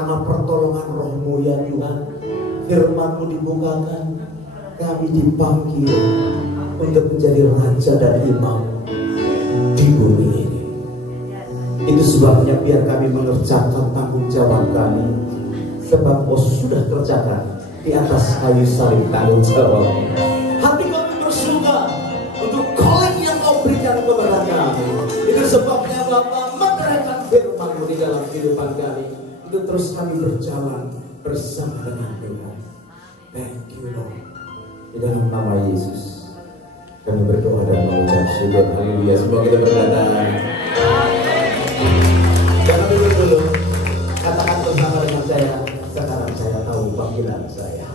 karena pertolongan roh-Mu ya Tuhan, firman-Mu dibukakan, kami dipanggil untuk menjadi raja dan imam di bumi ini. Itu sebabnya biar kami mengerjakan tanggung jawab kami, sebab Kau sudah kerjakan di atas kayu salib tanggung jawab. Hati kami bersuka untuk koin yang Kau berikan kepada kami. Itu sebabnya Bapa, menerangkan firman-Mu di dalam kehidupan kami, itu terus kami berjalan bersama dengan Tuhan. Thank you Lord. Di dalam nama Yesus kami berdoa dan mengucap syukur. Haleluya. Semua kita berkata, jangan duduk dulu. Katakan bersama dengan saya, sekarang saya tahu panggilan saya.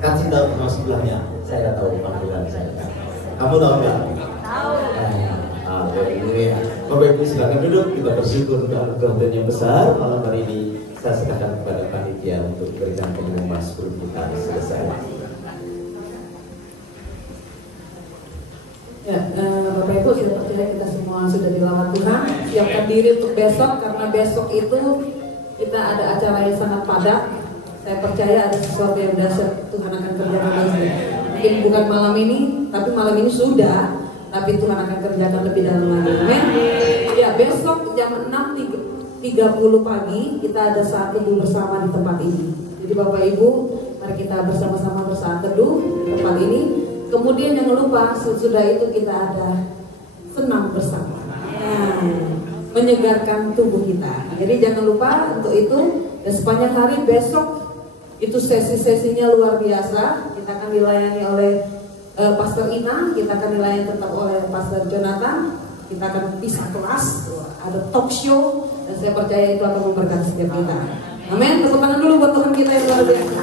Kasih tahu sama sebelahnya, saya tahu panggilan saya. Kamu tahu nggak? Tahu. Haleluya. Bapak Ibu silakan duduk. Kita bersyukur untuk anugerah yang besar malam hari ini. Saya serahkan kepada panitia untuk berikan pengumuman sebelum kita selesai. Ya, Bapak Ibu, saya percaya kita semua sudah dilawat Tuhan. Siapkan diri untuk besok, karena besok itu kita ada acara yang sangat padat. Saya percaya ada sesuatu yang dahsyat Tuhan akan kerjakan lagi. Mungkin bukan malam ini, tapi malam ini sudah. Tapi Tuhan akan kerjakan lebih dalam lagi. Amin. Ya, besok jam 6.30 pagi kita ada saat teduh bersama di tempat ini. Jadi Bapak Ibu, mari kita bersama-sama bersaat teduh di tempat ini. Kemudian jangan lupa sesudah itu kita ada senam bersama, menyegarkan tubuh kita. Jadi jangan lupa untuk itu. Dan sepanjang hari besok itu sesi-sesinya luar biasa. Kita akan dilayani oleh Pastor Ina, kita akan dilayani tetap oleh Pastor Jonathan. Kita akan pisah kelas, ada talk show, dan saya percaya itu akan memberkati setiap kita. Amin. Tepuk tangan dulu buat Tuhan kita yang luar biasa.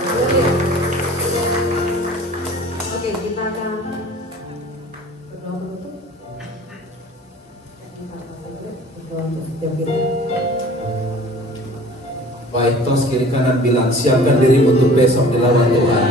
Oke, kita akan berdoa penutup. Berdoa untuk setiap kita. Baik, tos kiri kanan bilang siapkan diri untuk besok dilawan Tuhan.